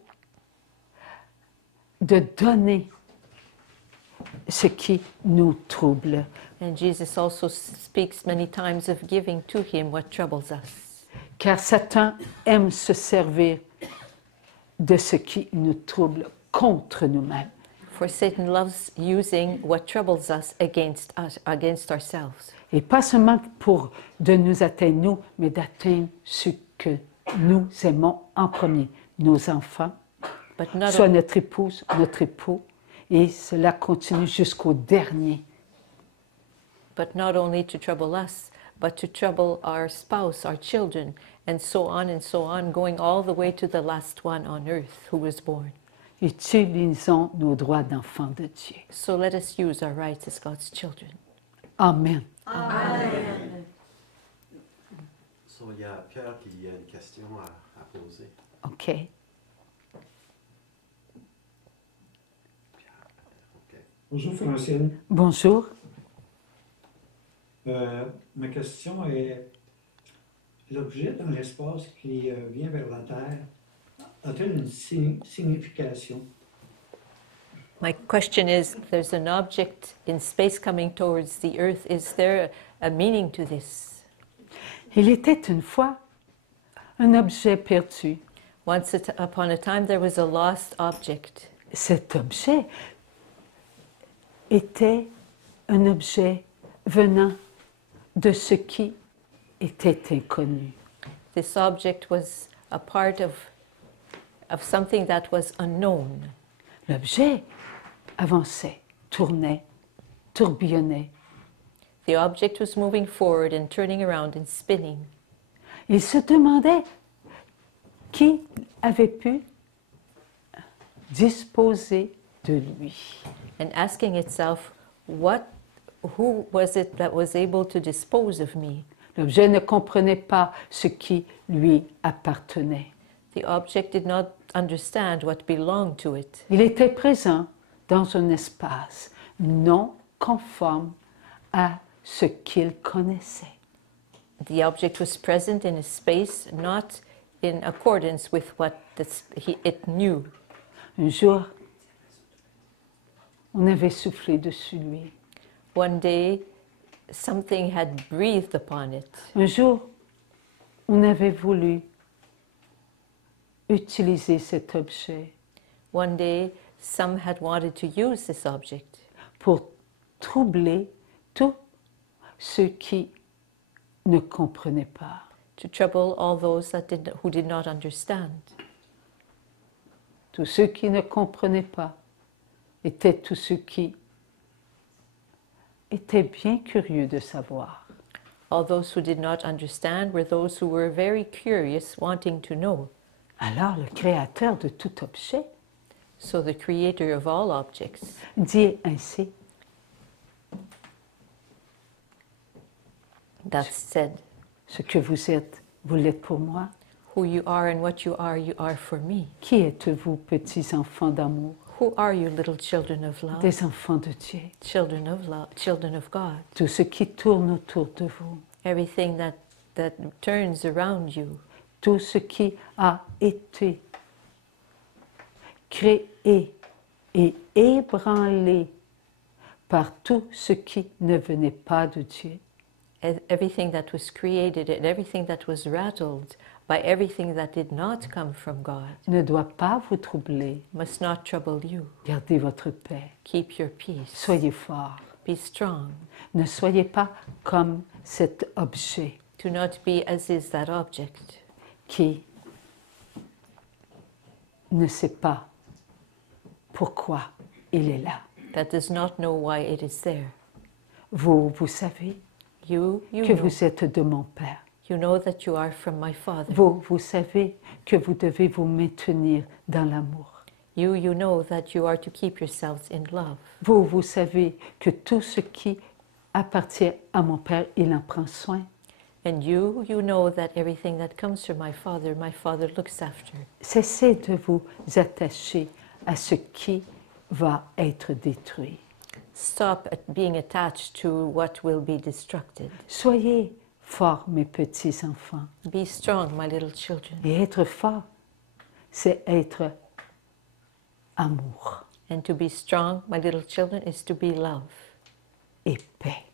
de donner ce qui nous trouble. And Jesus also speaks many times of giving to him what troubles us. Car Satan aime se servir de ce qui nous trouble contre nous-mêmes. For Satan loves using what troubles us against ourselves. Et pas seulement pour de nous atteindre nous, mais d'atteindre ce que nous aimons en premier, nos enfants, But not, soit notre épouse, notre époux, et cela continue jusqu'au dernier. but not only to trouble us, but to trouble our spouse, our children, and so on, going all the way to the last one on earth who was born. Utilisons nos droits d'enfants de Dieu. So let us use our rights as God's children. Amen. So, il y a Pierre qui a une question à poser. OK. Bonjour Francine. Bonjour. Ma question est, l'objet dans l'espace qui vient vers la Terre a-t-il une signification? My question is, there's an object in space coming towards the earth. Is there a meaning to this? Il était une fois un objet perdu. Once upon a time, there was a lost object. Cet objet était un objet venant de ce qui était inconnu. This object was a part of something that was unknown. L'objet avançait, tournait, tourbillonnait. The object was moving forward and turning around and spinning. Il se demandait qui avait pu disposer de lui. And asking itself, who was it that was able to dispose of me? L'objet ne comprenait pas ce qui lui appartenait. The object did not understand what belonged to it. Il était présent dans un espace non conforme à ce qu'il connaissait. The object was present in a space not in accordance with what it knew. Un jour, on avait soufflé dessus lui. One day, something had breathed upon it. Un jour, on avait voulu utiliser cet objet One day, some had wanted to use this object pour troubler tous ceux qui ne comprenaient pas. to trouble all those who did not understand. Tous ceux qui ne comprenaient pas étaient tous ceux qui étaient bien curieux de savoir. All those who did not understand were those who were very curious, wanting to know. Alors le créateur de tout objet So the creator of all objects dit ainsi, that said, ce que vous êtes, vous l'êtes pour moi. who you are and what you are for me. Qui êtes-vous, petits enfants d'amour, Who are you, little children of love? des enfants de Dieu? Children of love, children of God. Tout ce qui tourne autour de vous, Everything that turns around you, tout ce qui a été créé et ébranlé par tout ce qui ne venait pas de Dieu, everything that was created and everything that was rattled by everything that did not come from God, ne doit pas vous troubler. must not trouble you. Gardez votre paix. Keep your peace. Soyez forts. Be strong. Ne soyez pas comme cet objet Do not be as is that object qui ne sait pas pourquoi il est là. that does not know why it is there. Vous savez You que know, vous êtes de mon Père. you know that you are from my Father. Vous savez que vous devez vous maintenir dans l'amour. You know that you are to keep yourselves in love. Vous savez que tout ce qui appartient à mon Père, il en prend soin. And you know that everything that comes from my Father looks after. Cessez de vous attacher à ce qui va être détruit. Stop at being attached to what will be destructed. Soyez forts, mes petits enfants. Be strong, my little children. Et être fort, c'est être amour And to be strong, my little children, is to be love. et paix.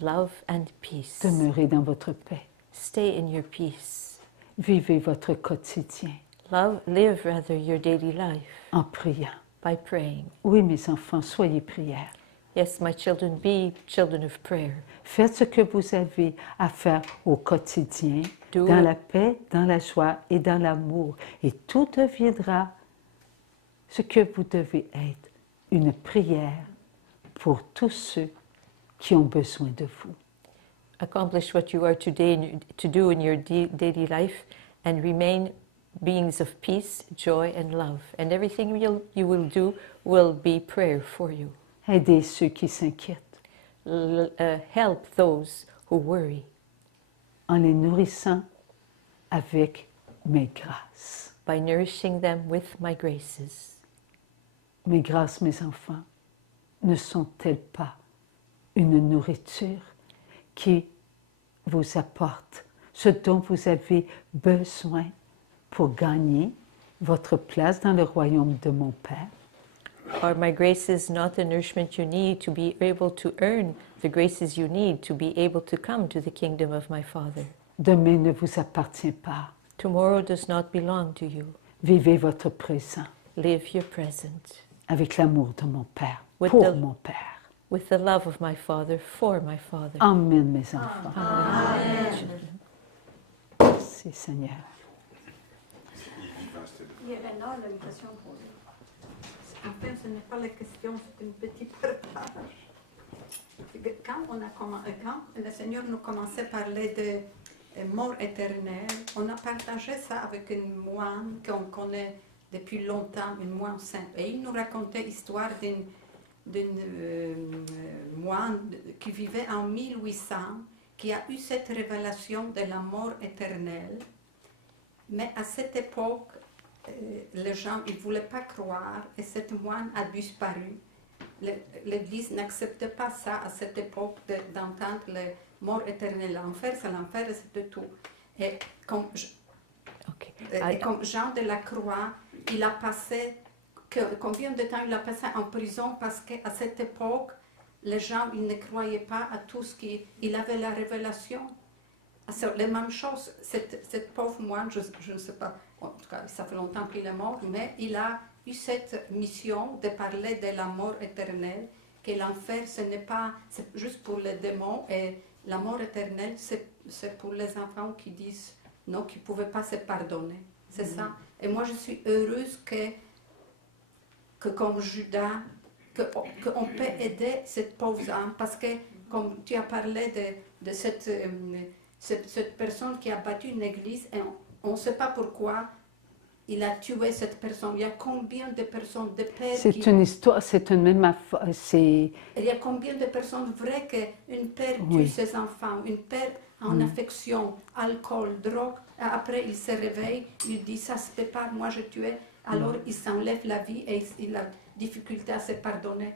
Love and peace. Demeurez dans votre paix. Stay in your peace. Vivez votre quotidien Live rather your daily life en priant, by praying. Oui, mes enfants, soyez prières. Yes, my children, be children of prayer. Faites ce que vous avez à faire au quotidien, Do dans it. la paix, dans la joie et dans l'amour. Et tout deviendra ce que vous devez être, une prière pour tous ceux qui ont besoin de vous. Accomplish what you are today to do in your daily life and remain beings of peace, joy and love. And everything you will do will be prayer for you. Aidez ceux qui s'inquiètent Help those who worry en les nourrissant avec mes grâces. by nourishing them with my graces. Mes grâces, mes enfants, ne sont-elles pas une nourriture qui vous apporte ce dont vous avez besoin pour gagner votre place dans le royaume de mon Père? Are my graces not the nourishment you need to be able to earn the graces you need to be able to come to the kingdom of my Father? Demain ne vous appartient pas. Tomorrow does not belong to you. Vivez votre présent Live your present avec l'amour de mon Père, With pour the- mon Père. with the love of my Father for my Father. Amen, mes enfants. Merci, Seigneur. Il y avait une question pour lui. En fait, ce n'est pas la question, c'est une petite partage. Quand le Seigneur nous commençait à parler de mort éternelle, on a partagé ça avec une moine qu'on connaît depuis longtemps, une moine sainte. Et il nous racontait l'histoire d'une moine qui vivait en 1800, qui a eu cette révélation de la mort éternelle. Mais à cette époque, les gens ne voulaient pas croire et cette moine a disparu. L'Église n'acceptait pas ça à cette époque d'entendre la mort éternelle. L'enfer, c'est l'enfer et c'est tout. Et comme, comme Jean de la Croix, il a passé, combien de temps il a passé en prison parce qu'à cette époque, les gens ils ne croyaient pas à tout ce qu'il avait la révélation. C'est la même chose, cette pauvre moine, je ne sais pas, en tout cas, ça fait longtemps qu'il est mort, mais il a eu cette mission de parler de la mort éternelle, que l'enfer, ce n'est pas, c'est juste pour les démons, et la mort éternelle, c'est pour les enfants qui disent non, qui ne pouvaient pas se pardonner. C'est ça. Et moi, je suis heureuse que comme Judas, qu'on peut aider cette pauvre âme, parce que, comme tu as parlé de cette personne qui a battu une église, et on ne sait pas pourquoi il a tué cette personne. Il y a combien de personnes, de pères C'est une histoire, c'est une même c'est... Il y a combien de personnes vraies qu'une père tue Oui. ses enfants, une père en affection, alcool, drogue, après il se réveille, il dit ça se fait pas, moi je tuais, alors il s'enlève la vie et il a difficulté à se pardonner.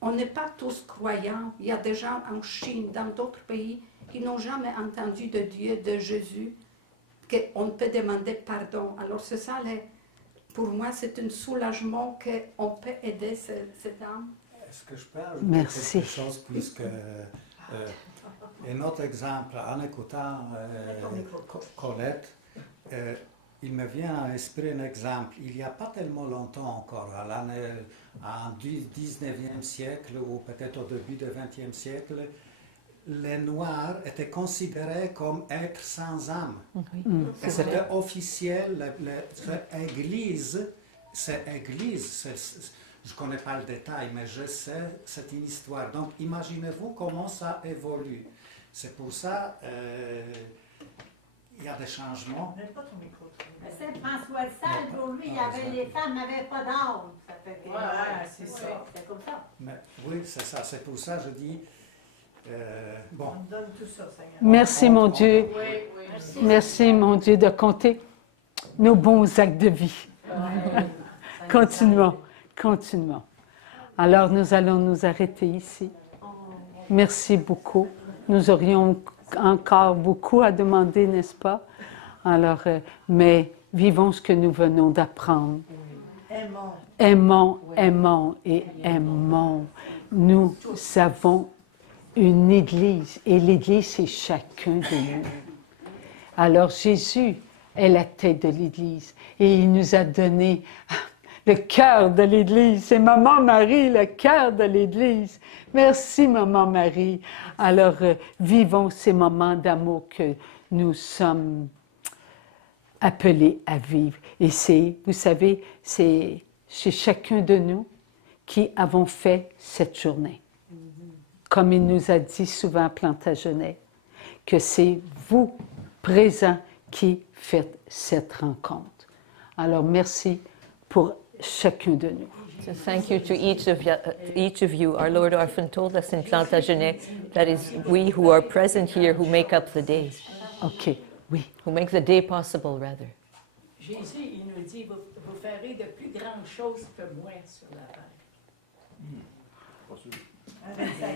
On n'est pas tous croyants, il y a des gens en Chine, dans d'autres pays, qui n'ont jamais entendu de Dieu, de Jésus, qu'on peut demander pardon. Alors c'est ça, pour moi, c'est un soulagement qu'on peut aider cette âme. Est-ce que je peux ajouter Merci. quelque chose, puisque un autre exemple, en écoutant Colette, il me vient à l'esprit un exemple. Il n'y a pas tellement longtemps encore, en 19e siècle ou peut-être au début du 20e siècle, les Noirs étaient considérés comme êtres sans âme. Et c'était officiel, cette église, je ne connais pas le détail, mais je sais, c'est une histoire. Donc imaginez-vous comment ça évolue. C'est pour ça il y a des changements. Saint François de Sales, pour lui, les femmes n'avaient pas d'âme. Ça fait que, c'est ça. C'est comme ça. Mais, oui, c'est ça. C'est pour ça que je dis, bon. On donne tout ça, Seigneur. Merci, mon Dieu. Oui, oui. Merci, mon Dieu, de compter nos bons actes de vie. Continuons, continuons. Alors, nous allons nous arrêter ici. Merci beaucoup. Nous aurions encore beaucoup à demander, n'est-ce pas? Alors, mais vivons ce que nous venons d'apprendre. Aimons. Aimons, aimons et aimons. Nous avons une Église et l'Église, c'est chacun de nous. Alors, Jésus est la tête de l'Église et il nous a donné le cœur de l'Église. C'est Maman Marie, le cœur de l'Église. Merci, Maman Marie. Alors, vivons ces moments d'amour que nous sommes appelés à vivre. Et c'est, vous savez, c'est chez chacun de nous qui avons fait cette journée. Comme il nous a dit souvent Plantagenet, que c'est vous, présents, qui faites cette rencontre. Alors, merci pour chacun de nous. So thank you to each of you. Our Lord often told us in Plantagenet that is we who are present here who make up the day. OK, oui. Who make the day possible, rather. Jésus, il nous dit, vous ferez de plus grandes choses que moi sur la terre. C'est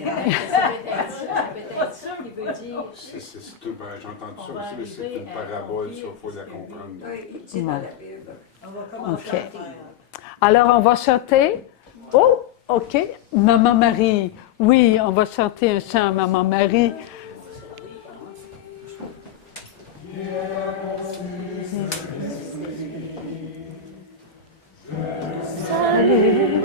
peut-être ça qu'il veut dire. J'ai entendu ça aussi, mais c'est une parabole, il faut la comprendre. Oui, il dit dans la Bible. On va commencer à faire. Alors, on va chanter. Oh, OK. Maman Marie. Oui, on va chanter un chant, Maman Marie. Salut,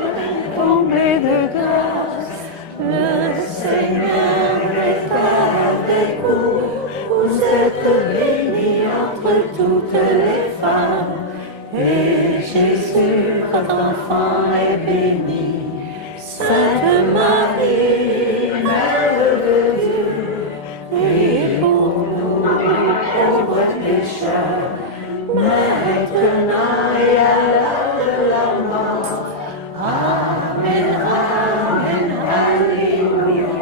comblé de grâce, le Seigneur est avec vous. Vous êtes bénie entre toutes les femmes. Et Jésus, votre enfant, est béni. Sainte Marie, Mère de Dieu, priez pour nous, pauvres pécheurs, maintenant et à l'heure de la mort. Amen, Amen, Alléluia.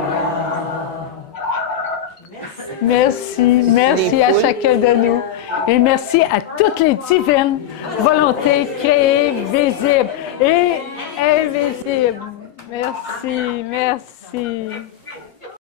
Merci à chacun de nous. Et merci à toutes les divines volontés créées, visibles et invisibles. Merci.